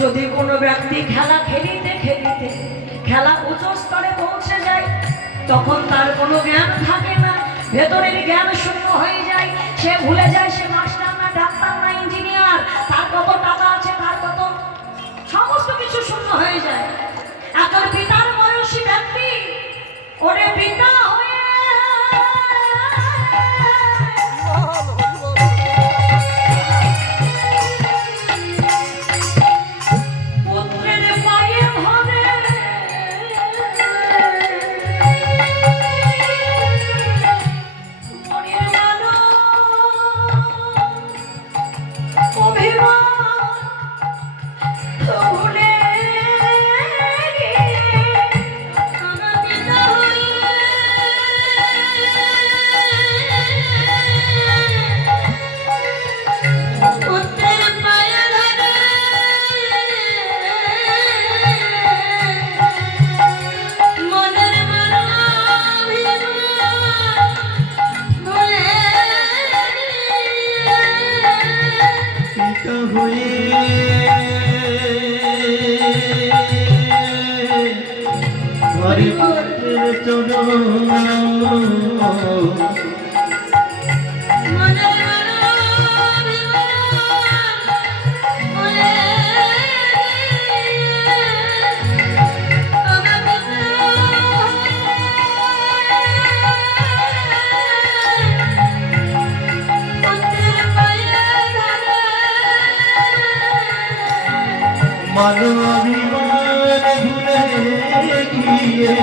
যদি কোনো ব্যক্তি খেলা খেলিতে খেলিতে খেলা উচ্চ স্তরে পৌঁছে যায়, তখন তার কোনো জ্ঞান থাকে না, ভেতরের জ্ঞান শূন্য হয়ে যায়। সে ভুলে যায় সে মাস্টার না, ডাক্তার না, ইঞ্জিনিয়ার, তার কত টাকা আছে, তার কত সমস্ত কিছু শূন্য হয়ে যায়। একজন পিতার বয়সী ব্যক্তি ওরে পিতা হয়ে পুত্রের পায়ে ধরে মনের আলো অভিমান ভুলে আমার পিতা পুত্রের পায়ে ধরে মনের ভুলে পিতা হয়ে ঘরে পুত্রের চরণ মানো অভিমান ভুলে গিয়ে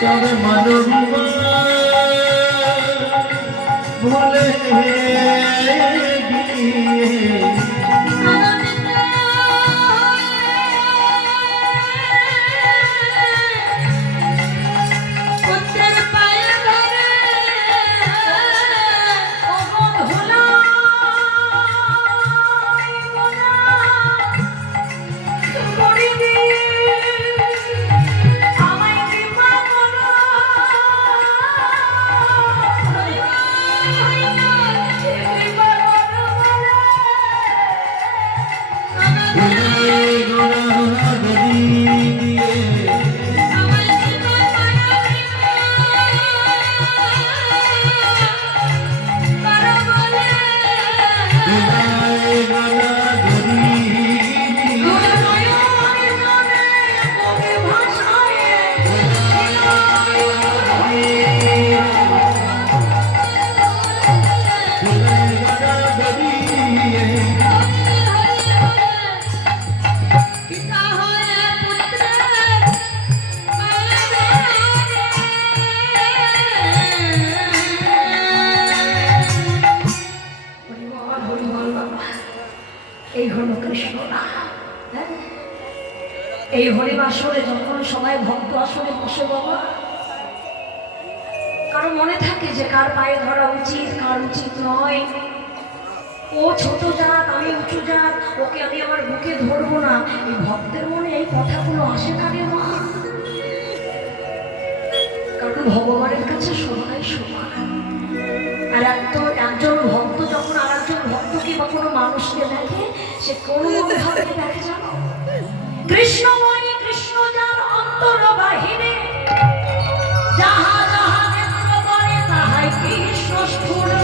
তবে মানো অভিমান ভুলে গিয়ে এই হলো কৃষ্ণ নাম। এই হরিম আসরে যখন সবাই ভক্ত আসরে বসে বাবা, কারো মনে থাকে যে কার পায়ে ধরা উচিত কার উচিত নয়, ও ছোট জাত আমি উঁচু জাত, ওকে আমি আমার বুকে ধরবো না, এই ভক্তের মনে এই কথাগুলো আসে কারে মা? কারণ ভগবানের কাছে সবাই সমান। আর একজন ভক্ত যখন আর একজন ভক্তকে বা কোনো মানুষকে দেখে, সে কোন ভাবে দেখে জানো? কৃষ্ণময়ী কৃষ্ণ যার অন্তর বাহিরে, যাহা যাহা নেত্র করে তাহাই কৃষ্ণ স্ফুরে।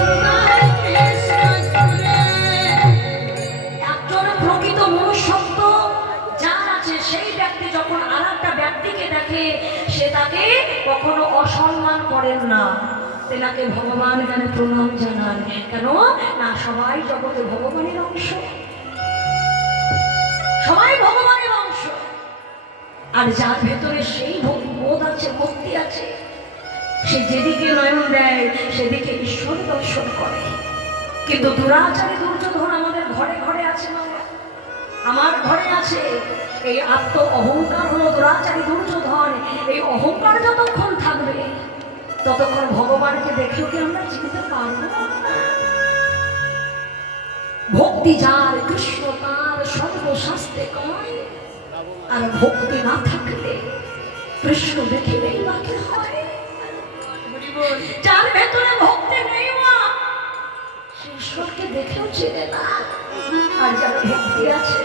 একজন প্রকৃত মনুষ্যত্ব যার আছে সেই ব্যক্তি যখন আর একটা ব্যক্তিকে দেখে, সে তাকে কখনো অসম্মান করেন না, তেনাকে ভগবান জ্ঞানে প্রণাম জানান। কেন না? সবাই জগতে ভগবানের অংশ, সবাই ভগবানের অংশ। আর যার ভেতরে সেই বোধ আছে, ভক্তি আছে, সে যেদিকে নয়ন দেয় সেদিকে ঈশ্বর দর্শন করে। কিন্তু দুরাচারী দুর্যোধন আমাদের ঘরে ঘরে আছে বাবা, আমার ঘরে আছে। এই আত্ম অহংকার হলো দুরাচারী দুর্যোধন। এই অহংকার যতক্ষণ থাকবে ততক্ষণ ভগবানকে দেখেও কি আমরা চিনতে পারবো না। ভক্তি যার কৃষ্ণ তার সর্বশাস্ত্রে কয়, আর ভক্তি না থাকলে কৃষ্ণ দেখিলেই বাকি হয়। যার ভেতরে ভক্তি নেই মা, সে ঈশ্বরকে দেখেও চেনে না। আর যার ভক্তি আছে,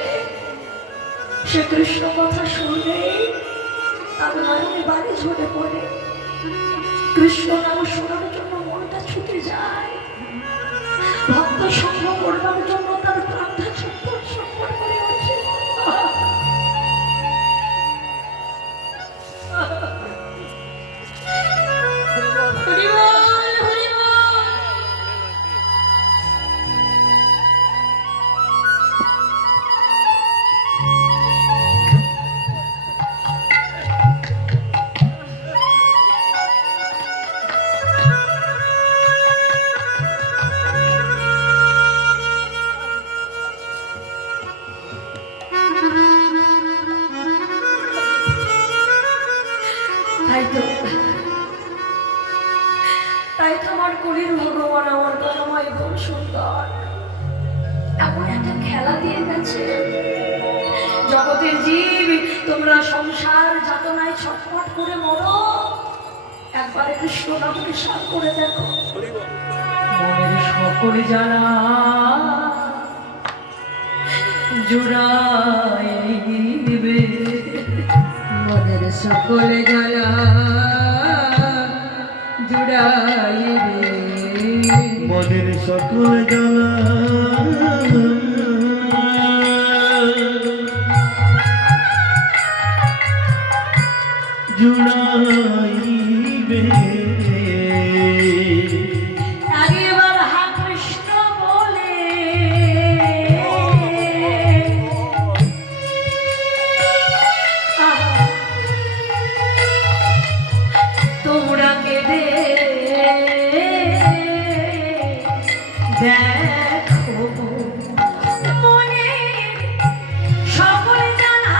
সে কৃষ্ণ কথা শুনলেই তার নয়নে বাড়ি ঝরে পড়ে। কৃষ্ণ নাম শোনার জন্য মনটা ছুটে যায়, ভক্ত সঙ্গ করবার জন্য তার প্রাণটা ছটফট ছটফট করে ওঠে। হরি বল, হরি বল। তাই তো আমার কলির ভগবান আমার দয়াময় গুণ সুন্দর এমন একটা খেলা দিয়ে গেছে। জগতের জীব, তোমরা সংসার যাতনায় ছটফট করে মরো, একবারে কৃষ্ণ নাম বিশ্বাস করে দেখো, মনের সকল জ্বালা জুড়াইবে, মনের সকল জ্বালা জুড়াইবে, মনের সকল জ্বালা জুড়াইবে। একবার হা কৃষ্ণ বলে তোমরা কেঁদে দেখো মনে সকল জানা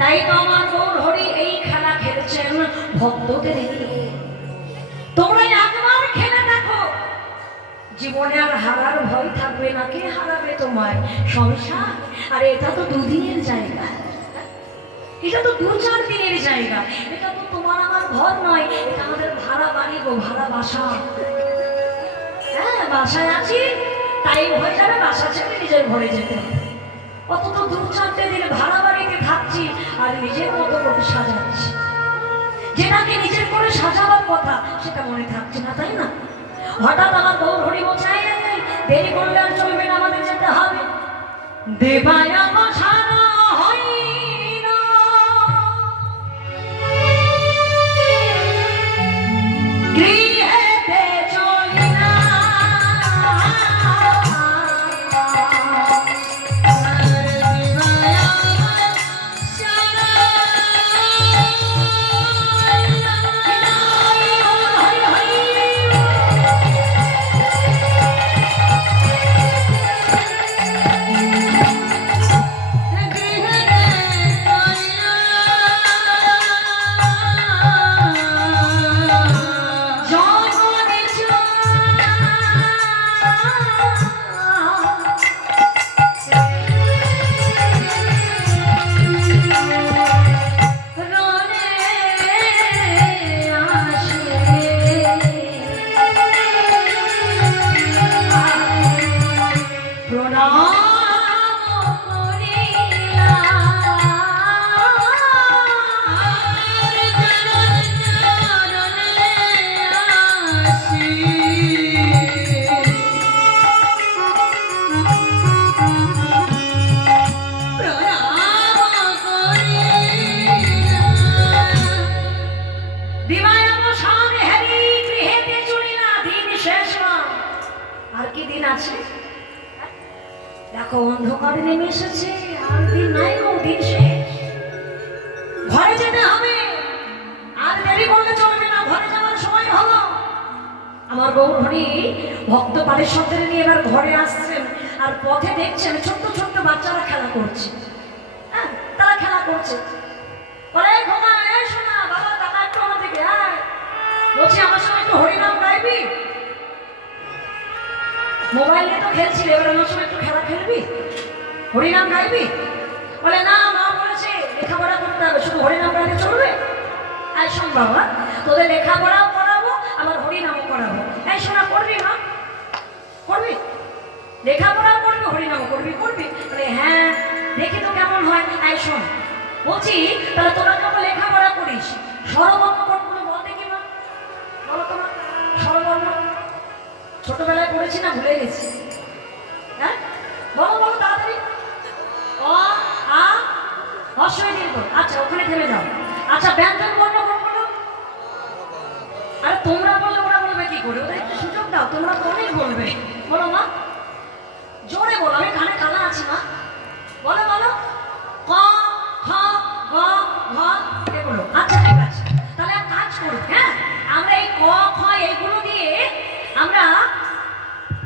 তাই তো আমার গৌর হরি এই খেলা খেলছেন ভক্তদের নিয়ে। তোমরা একবার খেলে দেখো, জীবনে আর হারার ভয় থাকবে না। কে হারাবে তোমায়? সংসার। আর এটা তো দুদিনের জায়গা, এটা তো 2-4 দিনের জায়গা, এটা তো তোমার আমার ঘর নয়, এটা আমাদের ভাড়া বাড়ি গো, ভাড়া বাসা। হ্যাঁ, বাসায় আছি, টাইম হয়ে যাবে, বাসা ছেড়ে নিজের ঘরে যেতে হবে। অত তো 2-4 দিন ভাড়া বাড়িতে থাকছি আর নিজের মতো করে সাজাচ্ছি। যেটাকে নিজের করে সাজাবার কথা সেটা মনে থাকছে না, তাই না? হঠাৎ আমার গৌর হরি বলছে, দেরি করলে আর চলবে না, আমাদের যেতে হবে। দেবায়া বসানো হয় না, গৃহেতে চলি না, দেখো অন্ধকার নেমে এসেছে, আর দিন নাই গো, দিন শেষ। ঘরে যেতে হবে, আর দেরি করলে চলবে না, ঘরে যাওয়ার সময় হলো। আমার গৌর হরি ভক্ত পারিষদদের নিয়ে এবার ঘরে আসছেন, আর পথে দেখছেন ছোট্ট ছোট্ট বাচ্চারা খেলা করছে। হ্যাঁ, তারা খেলা করছে। বলে খোকা, এই শোনা বাবা, টাকা একটু আমার দিকে আয়। বলছি আমার সঙ্গে একটু হরিনাম গাইবি? মোবাইল নিয়ে তো খেলছিলি, এবার আমার সঙ্গে একটু খেলা খেলবি, হরিনাম গাইবি? বলে না, মা বলেছে লেখাপড়া করতে হবে, শুধু হরিনাম গাইলে চলবে? এই শোন বাবা, তোদের লেখাপড়াও করাবো আবার হরিনামও করাবো। এই শোনা, করবি মা? করবি? লেখাপড়াও করবি, হরিনামও করবি? করবি? বলে হ্যাঁ, দেখি তো কেমন হয়। এই শোন, বলছি তাহলে তোরা যখন লেখাপড়া করিস, স্বরবর্ণ কোনগুলো বল দেখি মা, বলো তোমার স্বরবর্ণ। ছোটবেলায় পড়েছি না, ভুলে গেছি। হ্যাঁ, বলো বলো তাড়াতাড়ি। অ, আ, হর্ষই দীর্ঘ। আচ্ছা, ওখানে থেমে যাও। আচ্ছা, ব্যঞ্জন বর্ণ কোনগুলো? আরে তোমরা বললে ওরা বলবে কি করে? ওদের একটু সুযোগ দাও, তোমরা তো অনেক বলবে। বলো মা, জোরে বলো, আমি কানে কানা আছি মা। বলো বলো। ক, খ, গ, ঘ, এগুলো। আচ্ছা ঠিক আছে, তাহলে এক কাজ করো। হ্যাঁ, আমরা এই ক, খ এইগুলো দিয়ে আমরা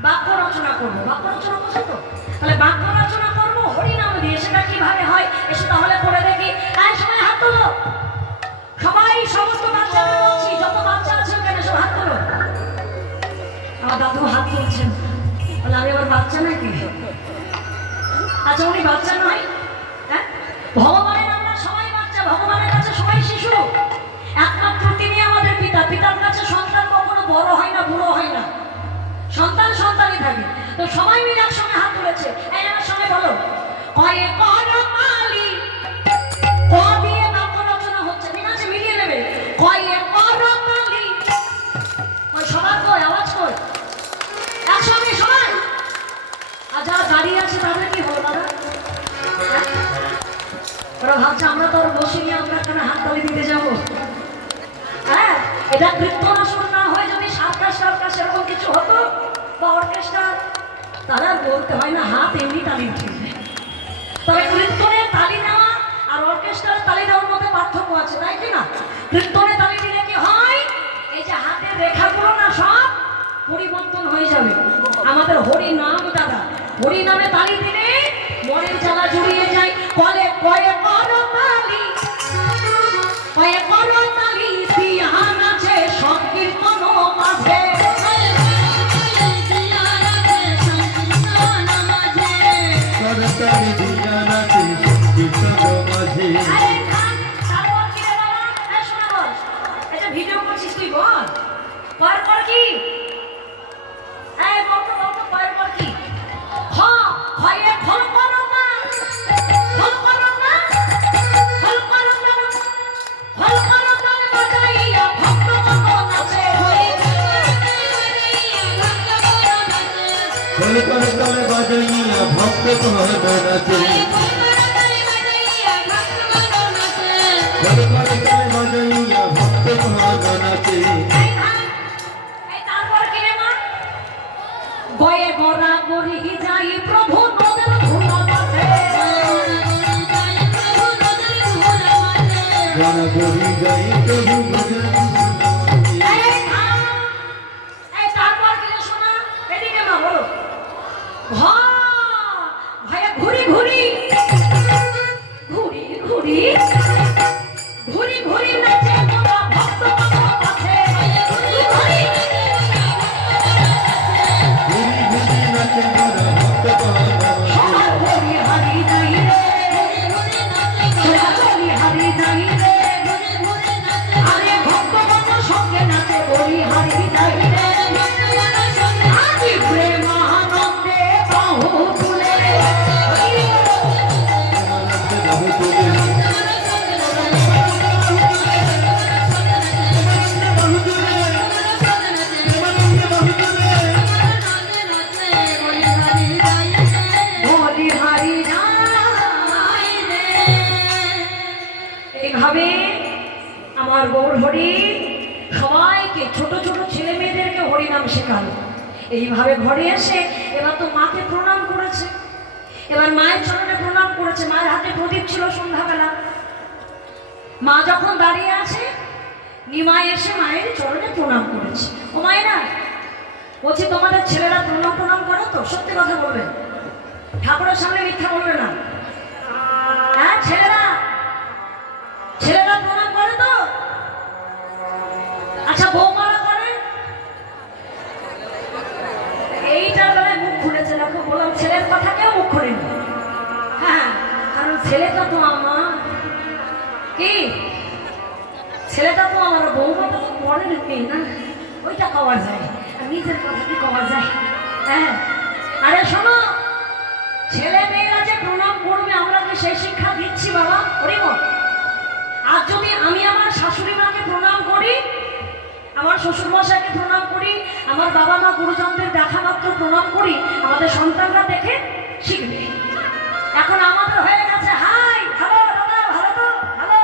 বাক্য রচনা করবো। বাক্য রচনা করছো তো? তাহলে বাক্য রচনা করবো হরিনাম দিয়ে। সেটা কিভাবে হয় এসে তাহলে করে দেখি। তাই সবাই হাত তোলো, সবাই, সমস্ত বাচ্চারা বলছি, যত বাচ্চা আছে ওখানে সব হাত তোলো। আমার দাদু হাত তুলছেন, বলে আমি আবার বাচ্চা নাকি? আচ্ছা, উনি বাচ্চা নয়? হ্যাঁ, ভগবানের আমরা সবাই বাচ্চা, ভগবানের কাছে সবাই শিশু। একমাত্র তিনি আমাদের পিতা। পিতার কাছে সন্তান কখনো বড় হয় না, বুড়ো হয় না, সন্তান সন্তানই থাকে। তো সবাই মিলে একসঙ্গে হাত তুলেছে। এই আমার সঙ্গে বলো, কয়ে করমালি। ক দিয়ে বাক্য রচনা হচ্ছে, ঠিক আছে? মিলিয়ে নেবে। কয়ে করমালি। ওই সবার কই, আওয়াজ কই, একসঙ্গে সবাই। আর যারা দাঁড়িয়ে আছে তাদের কি হলো দাদা? হ্যাঁ? ওরা ভাবছে আমরা তো আর বসে নিয়ে আমরা এখানে হাততালি দিতে যাবো। হ্যাঁ, এটা কীর্তন আসর না হয় যদি সার্কাস টার্কাস এরকম কিছু হতো বা অর্কেস্ট্রা, তাহলে আর বলতে হয় না, হাত এমনি তালি উঠে যায়। তবে কীর্তনে তালি নেওয়া আর অর্কেস্ট্রার তালি দেওয়ার মধ্যে পার্থক্য আছে, তাই কি না? কীর্তনে তালি দিলে কি হয়, এই যে হাতের রেখাগুলো না সব পরিবর্তন হয়ে যাবে। আমাদের হরি নাম দাদা, হরি নামে তালি দিলে মনের জ্বালা জুড়িয়ে যায়। কলে কয়ে করো তালি, কয়ে করো তালি, বিহান আছে সংকীর্তন মাঝে। করতালি দিয়া রাতে সংকীর্তন মাঝে। আরে থাম, তারপর কি রে বাবা? এই শোনা বল, এটা ভিডিও করছিস তুই, বল পর কি? এই বলতো বলতো পর কি? হ, হয়ে ফল করো না, ফল করো না, ফল করো না, ফল করো না বাজাইয়া ভক্ত মন নাচে। ফল করতালি বাজাইয়া ভক্ত তোমার নাচে। ফল করতালি বাজাইয়া ভক্ত তোমার নাচে। এই তারপর কি রে মা? গয়ে গোরা গরি যাই প্রভু নদের ধুলা মাঝে। গান গরি যাই প্রভু নদের ধুলা মাঝে। এই থাম, এই তারপর কি রে শোনা? এদিকে মা বলো। ভয়ে ঘুরি ঘুরি, ঘুরি ঘুরি, ঘুরি ঘুরি নাচে তোরা ভক্ত মন কাছে। ঘুরি ঘুরি, ঘুরি ঘুরি নাচে মোরা ভক্ত তোমার নাচে। সবার ঘুরি হারি যাই রে, সবার ঘুরি হারি যাই রে। আরে ভক্ত মন সঙ্গে নাচে ঘুরি হারি যাই রে। আজি প্রেম আনন্দে বাহু তুলে। বাহু তুলে এইভাবে আমার গৌর হরি সবাইকে, ছোট ছোট ছেলে মেয়েদেরকে হরিনাম শেখালো। এইভাবে ঘরে এসে এবার তো মাকে প্রণাম করেছে, এবার মায়ের চরণে প্রণাম করেছে। মা মা যখন দাঁড়িয়ে আছে, নিমাই এসে মায়ের চরণে প্রণাম করেছে। ও মায়েরা, বলছি তোমাদের ছেলেরা প্রণাম করে তো? সত্যি কথা বলবে, ঠাকুরের সামনে মিথ্যা বলবে না। হ্যাঁ ছেলেরা প্রণাম করে তো? আচ্ছা বৌমারা করে? এইটার বেলায় মুখ খুলেছে, দেখো বললাম ছেলের কথা কেউ মুখ খুলেনি। হ্যাঁ, কারণ ছেলেটা তো আমার, কি ছেলেটা তো আমার, বৌমাটা তো পরের মেয়ে না, ওইটা কওয়া যায়, আর নিজের কথা কি কওয়া যায়? হ্যাঁ, আরে শোনো, ছেলে মেয়েরা যে প্রণাম করবে আমরা কি সেই শিক্ষা দিচ্ছি বাবা? করিব? আর যদি আমি আমার শাশুড়ি মাকে প্রণাম করি, আমার শ্বশুর মশাইকে প্রণাম করি, আমার বাবা মা গুরুজনদের দেখা মাত্র প্রণাম করি, আমাদের সন্তানরা দেখে শিখবে। এখন আমাদের হয়ে গেছে হাই হ্যালো, দাদা ভালো তো, হ্যালো,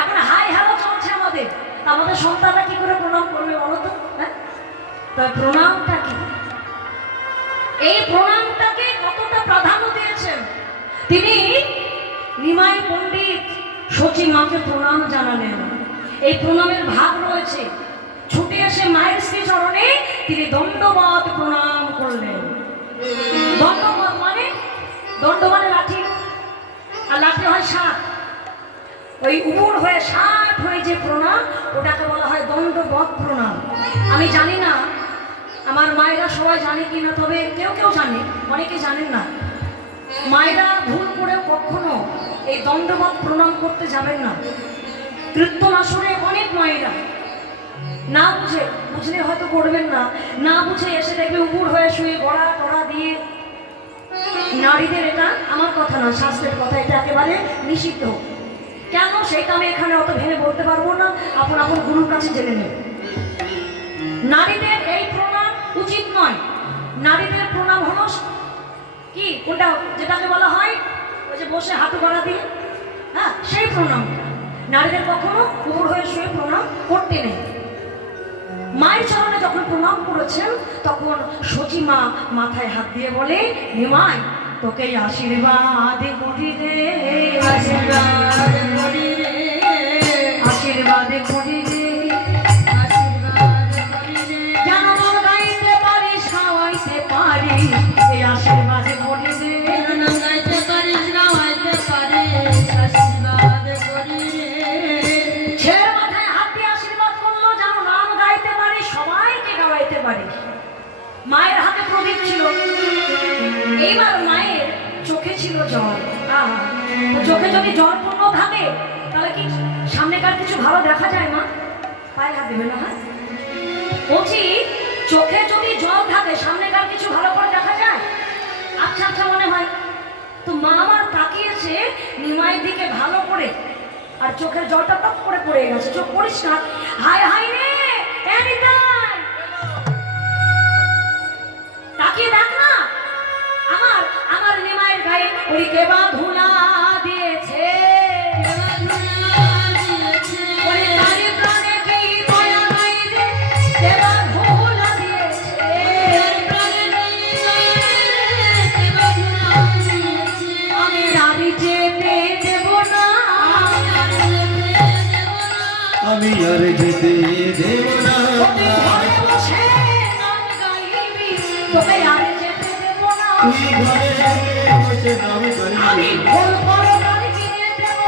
এখন হাই হ্যালো চলছে আমাদের। আমাদের সন্তানরা কি করে প্রণাম করবে বলো তো? হ্যাঁ, তাই প্রণামটা কি, এই প্রণামটাকে কতটা প্রাধান্য দিয়েছেন তিনি। নিমাই পণ্ডিত সচি মাকে প্রণাম জানালেন। এই প্রণামের ভাগ রয়েছে। ছুটে এসে মায়ের শ্রী চরণে তিনি দণ্ডবত প্রণাম করলেন। দণ্ডবত মানে লাঠি, আর লাঠি হয় 7, ওই উমর হয়ে 60 হয়ে যে প্রণাম, ওটাকে বলা হয় দণ্ডবত প্রণাম। আমি জানি না আমার মায়েরা সবাই জানে কিনা, তবে কেউ কেউ জানে, অনেকে জানেন না। মায়েরা ভুল করেও কখনো এই দণ্ডবত প্রণাম করতে যাবেন না। কীর্তন আসরে অনেক মায়েরা না বুঝলে হয়তো করবেন না, না বুঝে এসে দেখবে উপুর হয়ে শুয়ে গড়া টড়া দিয়ে। নারীদের, এটা আমার কথা না, শাস্ত্রের কথা, এটা একেবারে নিষিদ্ধ। কেন সেটা আমি এখানে অত ভেঙে বলতে পারবো না, আপন গুরুর কাছে জেনে নেব। নারীদের এই প্রণাম উচিত নয়। নারীদের প্রণাম হলো কি, কোনটা যেটাকে বলা হয় ওই যে বসে হাঁটু গড়া দিয়ে, হ্যাঁ সেই প্রণাম। নারীদের কখনো উপুর হয়ে শুয়ে প্রণাম করতে নেই। মায়ের চরণে যখন প্রণাম করেছেন তখন সচি মা মাথায় হাত দিয়ে বলে, নিমাই তোকে আশীর্বাদ করি রে, আশীর্বাদ করি রে, আশীর্বাদ করি রে, আশীর্বাদ করি রে, যেন মন গাইতে পারিস, খাওয়াইতে পারিস, এই আশীর্বাদ করি রে, যেন গাইতে পারিস, খাওয়াইতে পারিস, আশীর্বাদ করি রে। ছেলের মাথায় হাত দিয়ে আশীর্বাদ করলো, যেন নাম গাইতে পারিস, সবাইকে গাওয়াইতে পারিস। মায়ের হাতে প্রদীপ ছিল, এইবার মায়ের চোখে ছিল জল। চোখে যদি জল পূর্ণ থাকে তাহলে কি সামনেকার কিছু ভালো দেখা যায়? মা পায়ে হাত দেবে না? হ্যাঁ বলছি, চোখে যদি জল থাকে সামনেকার কিছু ভালো করে দেখা যায়? আচ্ছা আচ্ছা মনে হয় তো। মা আমার তাকিয়েছে নিমাইয়ের দিকে ভালো করে, আর চোখের জলটা টপ করে পড়ে গেছে, চোখ পরিষ্কার। হায় হায় রে, তাকিয়ে দেখ না, আমার নিমাইয়ের গায়ে ওই কেবা ধুলা দিয়েছে, ওই তারি প্রাণে কি দয়া নাই রে, কেবা ধুলা দিয়েছে, আমি নারী যেতে দেব না, আমি আর যেতে দেব না, ঘরে বসে নাম গাইবি, তোকে আর যেতে দেব না, তুই ঘরে বসে নাম আমি গাইবি, ভুল করে গাড়ি কিনে দেব,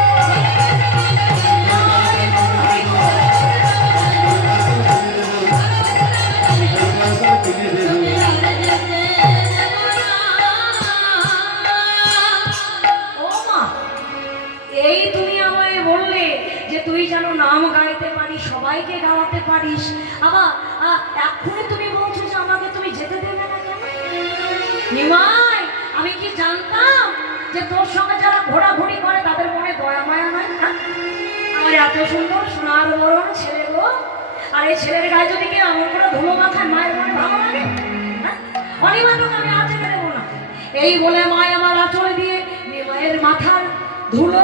ও মা, এই তুমি আমায় বললে যে তুই যেন নাম গাইতে পারিস, সবাইকে গাওয়াতে পারিস, আবার এখনই তুমি বলছো যে আমাকে তুমি যেতে দেবে না কেন? নিমাই, আমি কি জানতাম যে তোর সঙ্গে যারা ঘোরাঘুরি করে তাদের মনে দয়া মায়া নাই? আমার এত সুন্দর সোনার বরণ ছেলে গো, আর এই ছেলের গায়ে যদি কেউ এমন করে ধুলো মাথায়, মায়ের মনে ভালো লাগে? অনিবার্যকে আমি আর যেতে দেবো না। এই বলে মায় আমার আঁচল দিয়ে নিমাইয়ের মাথার ধুলো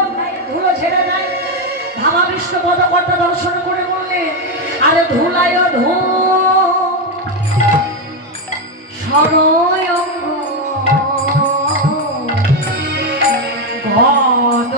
ঝেড়ে দেয়। ভাবা বিষ্ণু পদকর্তা দর্শন করে বললে, আরে ধুলায় ধো সরয়ঙ্গ গদ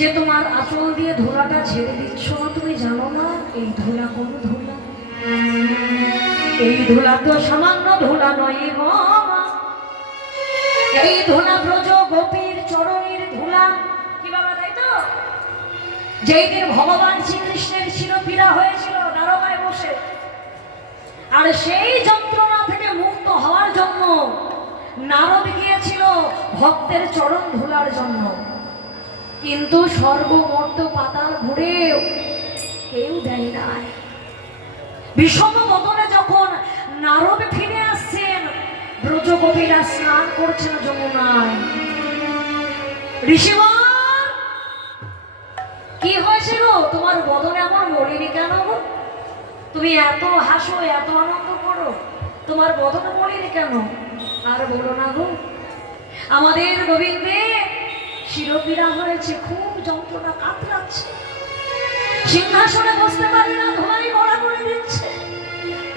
যে তোমার আঁচল দিয়ে ধুলাটা ছেড়ে দিচ্ছ না, তুমি জানো না এই ধুলা কোন ধুলা? এই ধুলা তো সামান্য ধুলা নয় গো মা। এই ধুলা ব্রজ গোপীর চরণের ধুলা। কি বাবা, তাই তো? যেই দিন ভগবান শ্রীকৃষ্ণের শিরপীড়া হয়েছিল দ্বারকায় বসে, আর সেই যন্ত্রণা থেকে মুক্ত হওয়ার জন্য নারদ গিয়েছিল ভক্তের চরণ ধুলার জন্য। কিন্তু স্বর্গ মর্ত পাতাল ঘুরেও কেউ দেয় নাই। বিষম বদনে যখন নারদ ফিরে আসছেন, ব্রজগোপীরা স্নান করছেন যমুনায়। ঋষিবর, কি হয়েছে গো? তোমার বদনে আমার মরিনি কেন গো? তুমি এত হাসো, এত আনন্দ করো, তোমার বদনে মরিনি কেন? আর বলো না গো, আমাদের গোবিন্দে শিরপীড়া হয়েছে, খুব যন্ত্রণা কাতরাচ্ছে, সিংহাসনে বসতে পারি না, ধোলাই গড়া করে দিচ্ছে।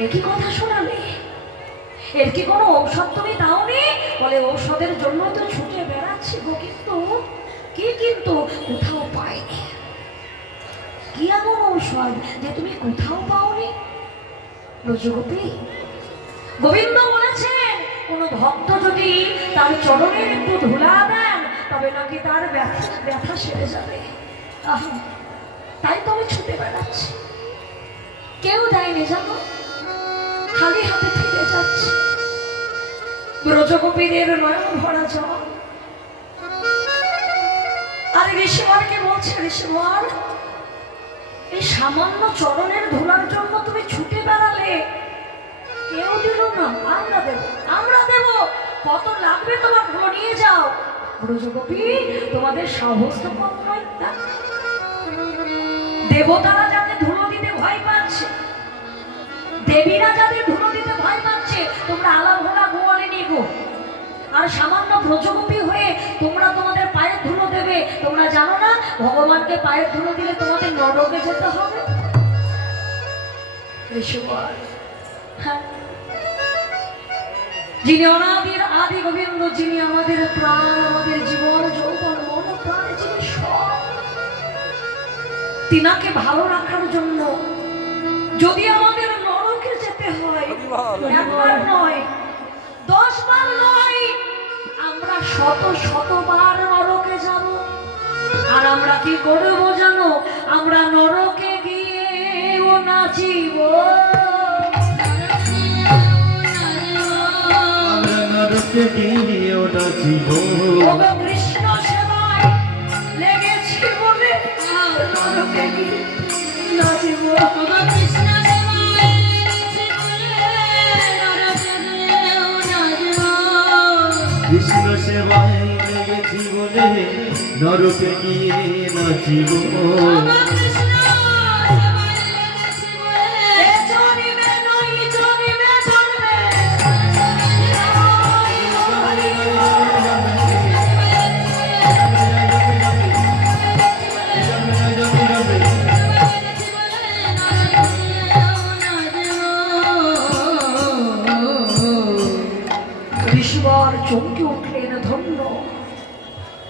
একই কথা শোনালে, এর কি কোনো ঔষধ তুমি দাওনি? বলে ঔষধের জন্য তো ছুটে বেড়াচ্ছি গো, কিন্তু কোথাও পাইনি। কি এমন ঔষধ যে তুমি কোথাও পাওনি? ব্রজগোপী, গোবিন্দ বলেছেন কোন ভক্ত যদি তার চরণের একটু ধুলা দেন তবে নাকি তার ব্যথা সেরে যাবে। তাই তো আমি ছুটে বেড়াচ্ছি, কেউ দেয়নি জানো, খালি হাতে ফিরে যাচ্ছে। ব্রজগোপীদের নয়ন ভরা জল। আর ঋষিবরকে বলছে, ঋষিবর, এই সামান্য চরণের ধুলার জন্য তুমি ছুটে বেড়ালে, কেউ দিল না, আমরা দেব, কত লাগবে তোমার, ধুলো নিয়ে যাও। ব্রজগোপী, তোমাদের সাহস তো কম নয় না? দেবতারা যাতে ধুলো দিতে ভয় পাচ্ছে, দেবীরা যাদের ধুলো দিতে ভয় পাচ্ছে, তোমরা আলাভোলা গোয়ালে নিয়ে গো। আর সামান্য ব্রজগোপী হয়ে তোমরা তোমাদের পায়ের ধুলো দেবে? তোমরা জানো না ভগবানকে পায়ের ধুলো দিলে তোমাদের নরকে যেতে হবে? হ্যাঁ, যিনি অনাদির আদি গোবিন্দ, যিনি আমাদের প্রাণ, আমাদের জীবন, যৌবন, মন প্রাণ, যিনি সব, তিনাকে ভালো রাখার জন্য যদি আমাদের নরকে যেতে হয়, একবার নয়, 10 বার নয়, আমরা শতবার নরকে যাব। আর আমরা কি করবো জানো? আমরা নরকে গিয়েও নাচিব, নরকে গিয়েও নাচিব। কৃষ্ণ সেবায় লেগেছি বলে নরকে গিয়ে নাচিব। কৃষ্ণ সেবায় লেগেছি বলে নরকে গিয়েও নাচিব। কৃষ্ণ সেবায় লেগেছি বলে নরকে গিয়ে নাচিব। ঋষিবর চমকে উঠলেন, ধন্য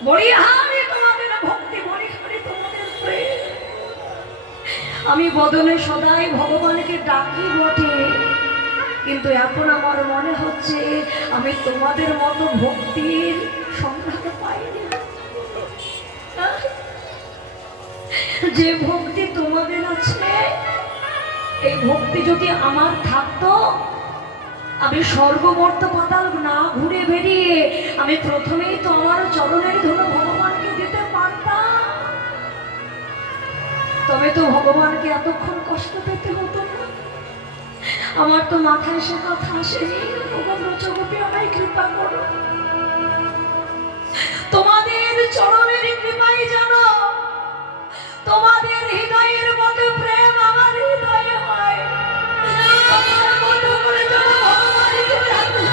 বলিহারি তোমাদের ভক্তি, বলিহারি তোমাদের প্রেম। আমি বদনে সদাই ভগবানকে ডাকি বটে, কিন্তু এখন আমার মনে হচ্ছে আমি তোমাদের মতো ভক্তির সংঘাত পাইনি। যে ভক্তি তোমাদের আছে, এই ভক্তি যদি আমার থাকতো, আমি স্বর্গমর্ত পাতাল না ঘুরে বেরিয়ে আমি প্রথমেই তো আমার চরণের ধুলো ভগবানকে দিতে পারতাম। তবে তো ভগবানকে এতক্ষণ কষ্ট পেতে হতো না। আমার তো মাথায় সে কথা আসেনি। ব্রজগোপী, আমায় কৃপা করো, তোমাদের চরণের কৃপাই জানো, তোমাদের হৃদয়ের মতো প্রেম আমার হৃদয়ে হয়। তোমার মতো করে যেন ভগবানকে ডাকো।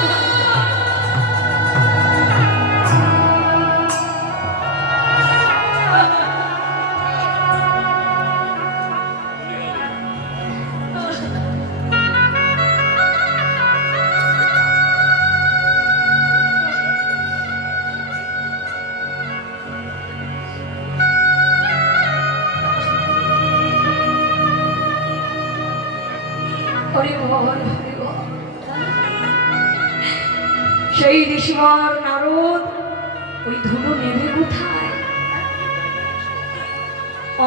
হরি বল হরি বল। সেই ঋষিবর নারদ ওই ধুলো নেবে কোথায়?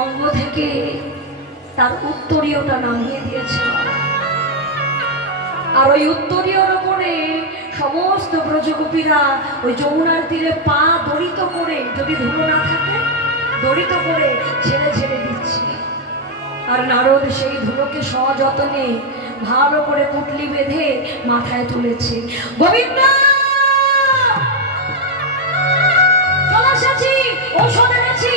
অঙ্গ থেকে তার উত্তরীয়টা নামিয়ে দিয়েছে, আর ওই উত্তরীয়র ওপরে সমস্ত ব্রজগোপীরা ওই যমুনার তীরে পা দড়িত করে, যদি ধুলো না থাকে দড়িত করে ছেড়ে ছেড়ে দিচ্ছে। আর নারদ সেই ধুলোকে সযত্নে ভালো করে পুটলি বেঁধে মাথায় তুলেছে। গোবিন্দ চলে এসেছি, ঔষধ এনেছি।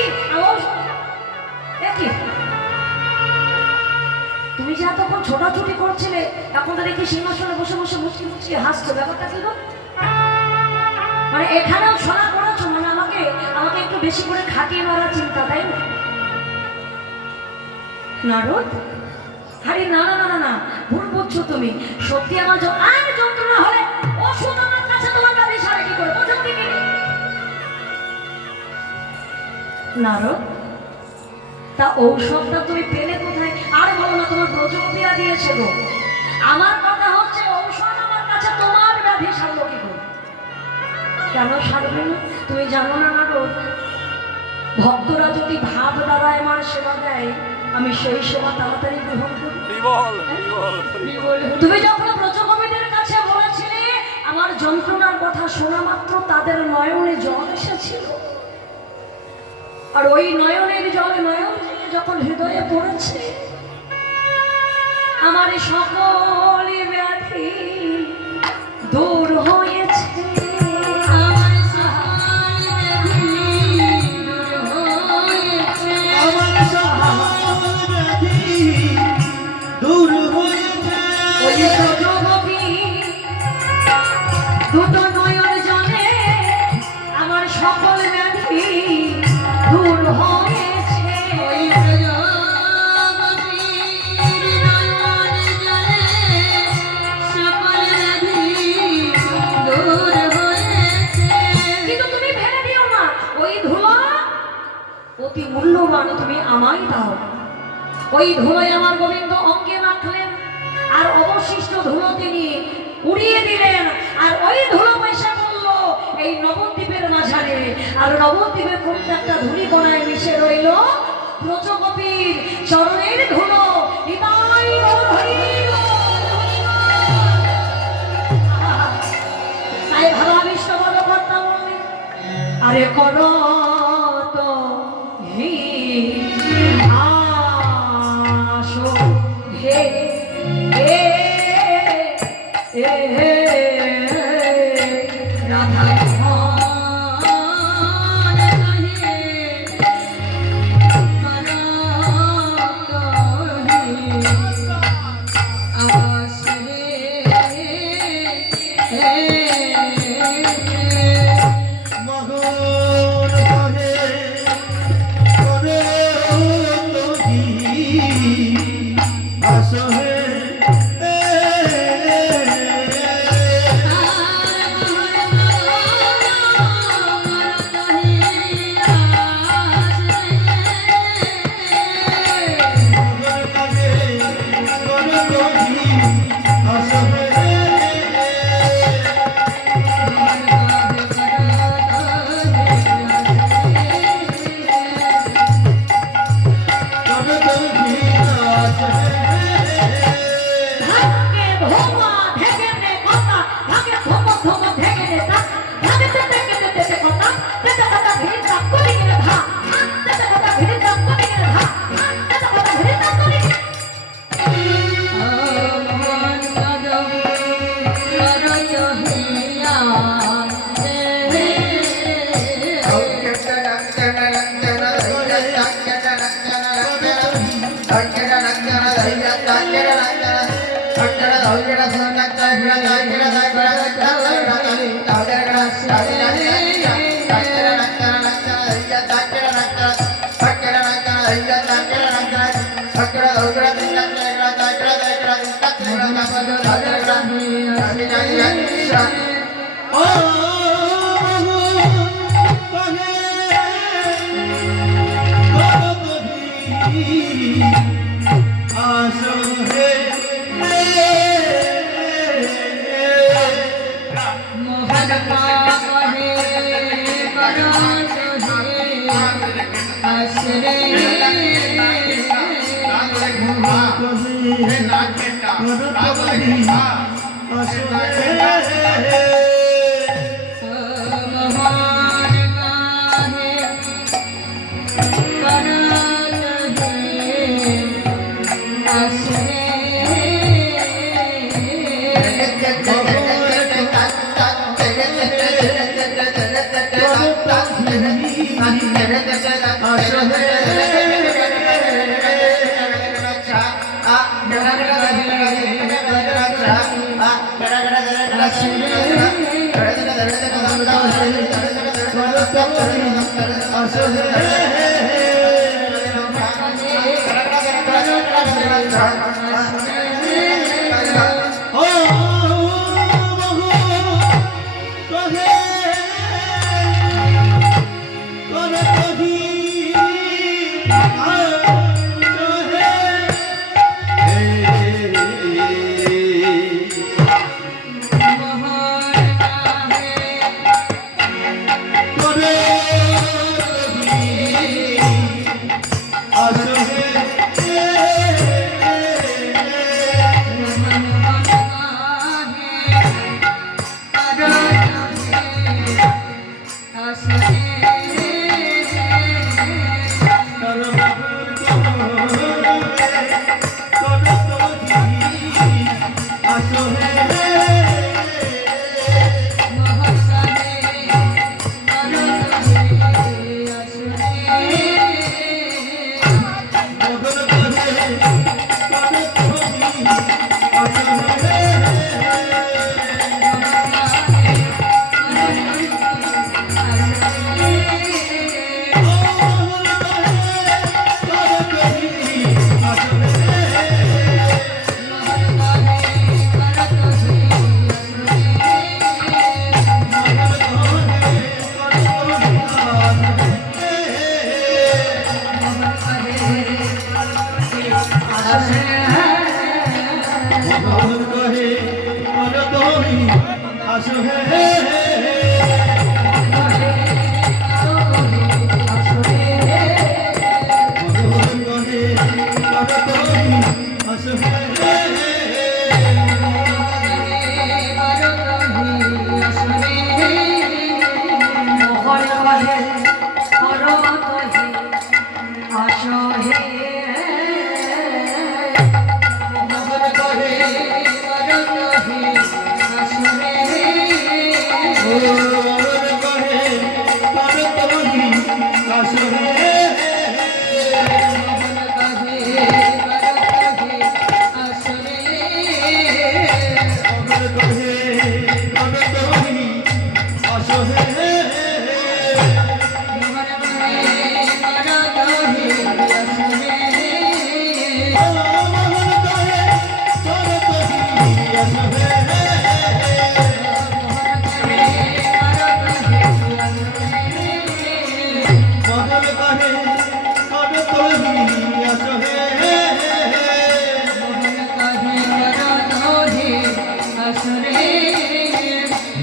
তুমি যে এতক্ষণ ছোটাছুটি করছিলে, এখন তো দেখি সিংহাসনে বসে বসে মুচকি মুচকি হাসছো, ব্যাপারটা কি গো? মানে এখানেও শোনা করেছো, মানে আমাকে আমাকে একটু বেশি করে খাটিয়ে মারার চিন্তা, তাই না? নারদ, আরে না না না না না, ভুল বুঝছো তুমি। সত্যি আমার আর যন্ত্রণা হলে ওষুধ আমার কাছে তোমার বাড়ি সারে কি করে বোঝো দেখি। নারদ, তা ঔষধটা তুমি পেলে কোথায়? আর বলো না তোমার ব্রজগোপীরা দিয়েছে গো। আমার কথা হচ্ছে ঔষধ আমার কাছে তোমার ব্যাধি সারলো কি করে? কেন সারবে না? তুমি জানো না নারদ, ভক্তরা যদি ভাব দ্বারা আমার সেবা দেয়, আমি সেই সেবা তাড়াতাড়ি গ্রহণ করি। তুমি যখন ব্রজগোপীদের কাছে বলেছিলে, আমার যন্ত্রণার কথা শোনা মাত্র তাদের নয়নে জল এসেছিল, আর ওই নয়নের জলে নয়ন থেকে যখন হৃদয়ে পড়েছে, আমার সকল ব্যাধি দূর হয়েছে। আমার সকল ব্যাধি দূর হয়েছে। ওই ব্রজগোপী দুটো নয়ন জলে আমার সকল ব্যাধি দূর হয়েছে। ওই ব্রজগোপীর নয়ন জলে সকল ব্যাধি দূর হয়েছে। কিন্তু তুমি ভেবে দিও না, ওই ধুলো অতি মূল্যবান, তুমি আমায় দাও। ওই ধুলোয় আমার গোবিন্দ অঙ্গে মাখলেন, আর অবশিষ্ট ধুলো তিনি উড়িয়ে দিলেন, আর ওই ধুলো পয়সা করল এই নবদ্বীপের মাঝারে, আর নবদ্বীপের প্রত্যেকটা ধুলি কণায় মিশে রইল ব্রজগোপীর চরণের ধুলো। নিতাই গৌর হরি বল, হরি বল। তাই ভাবা বিষ্ণু বলকর্তা বললেন, আরে কর তো হি আসো হে এ রাধা Hare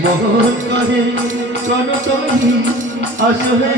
मोहन करे करो तुम ही असहे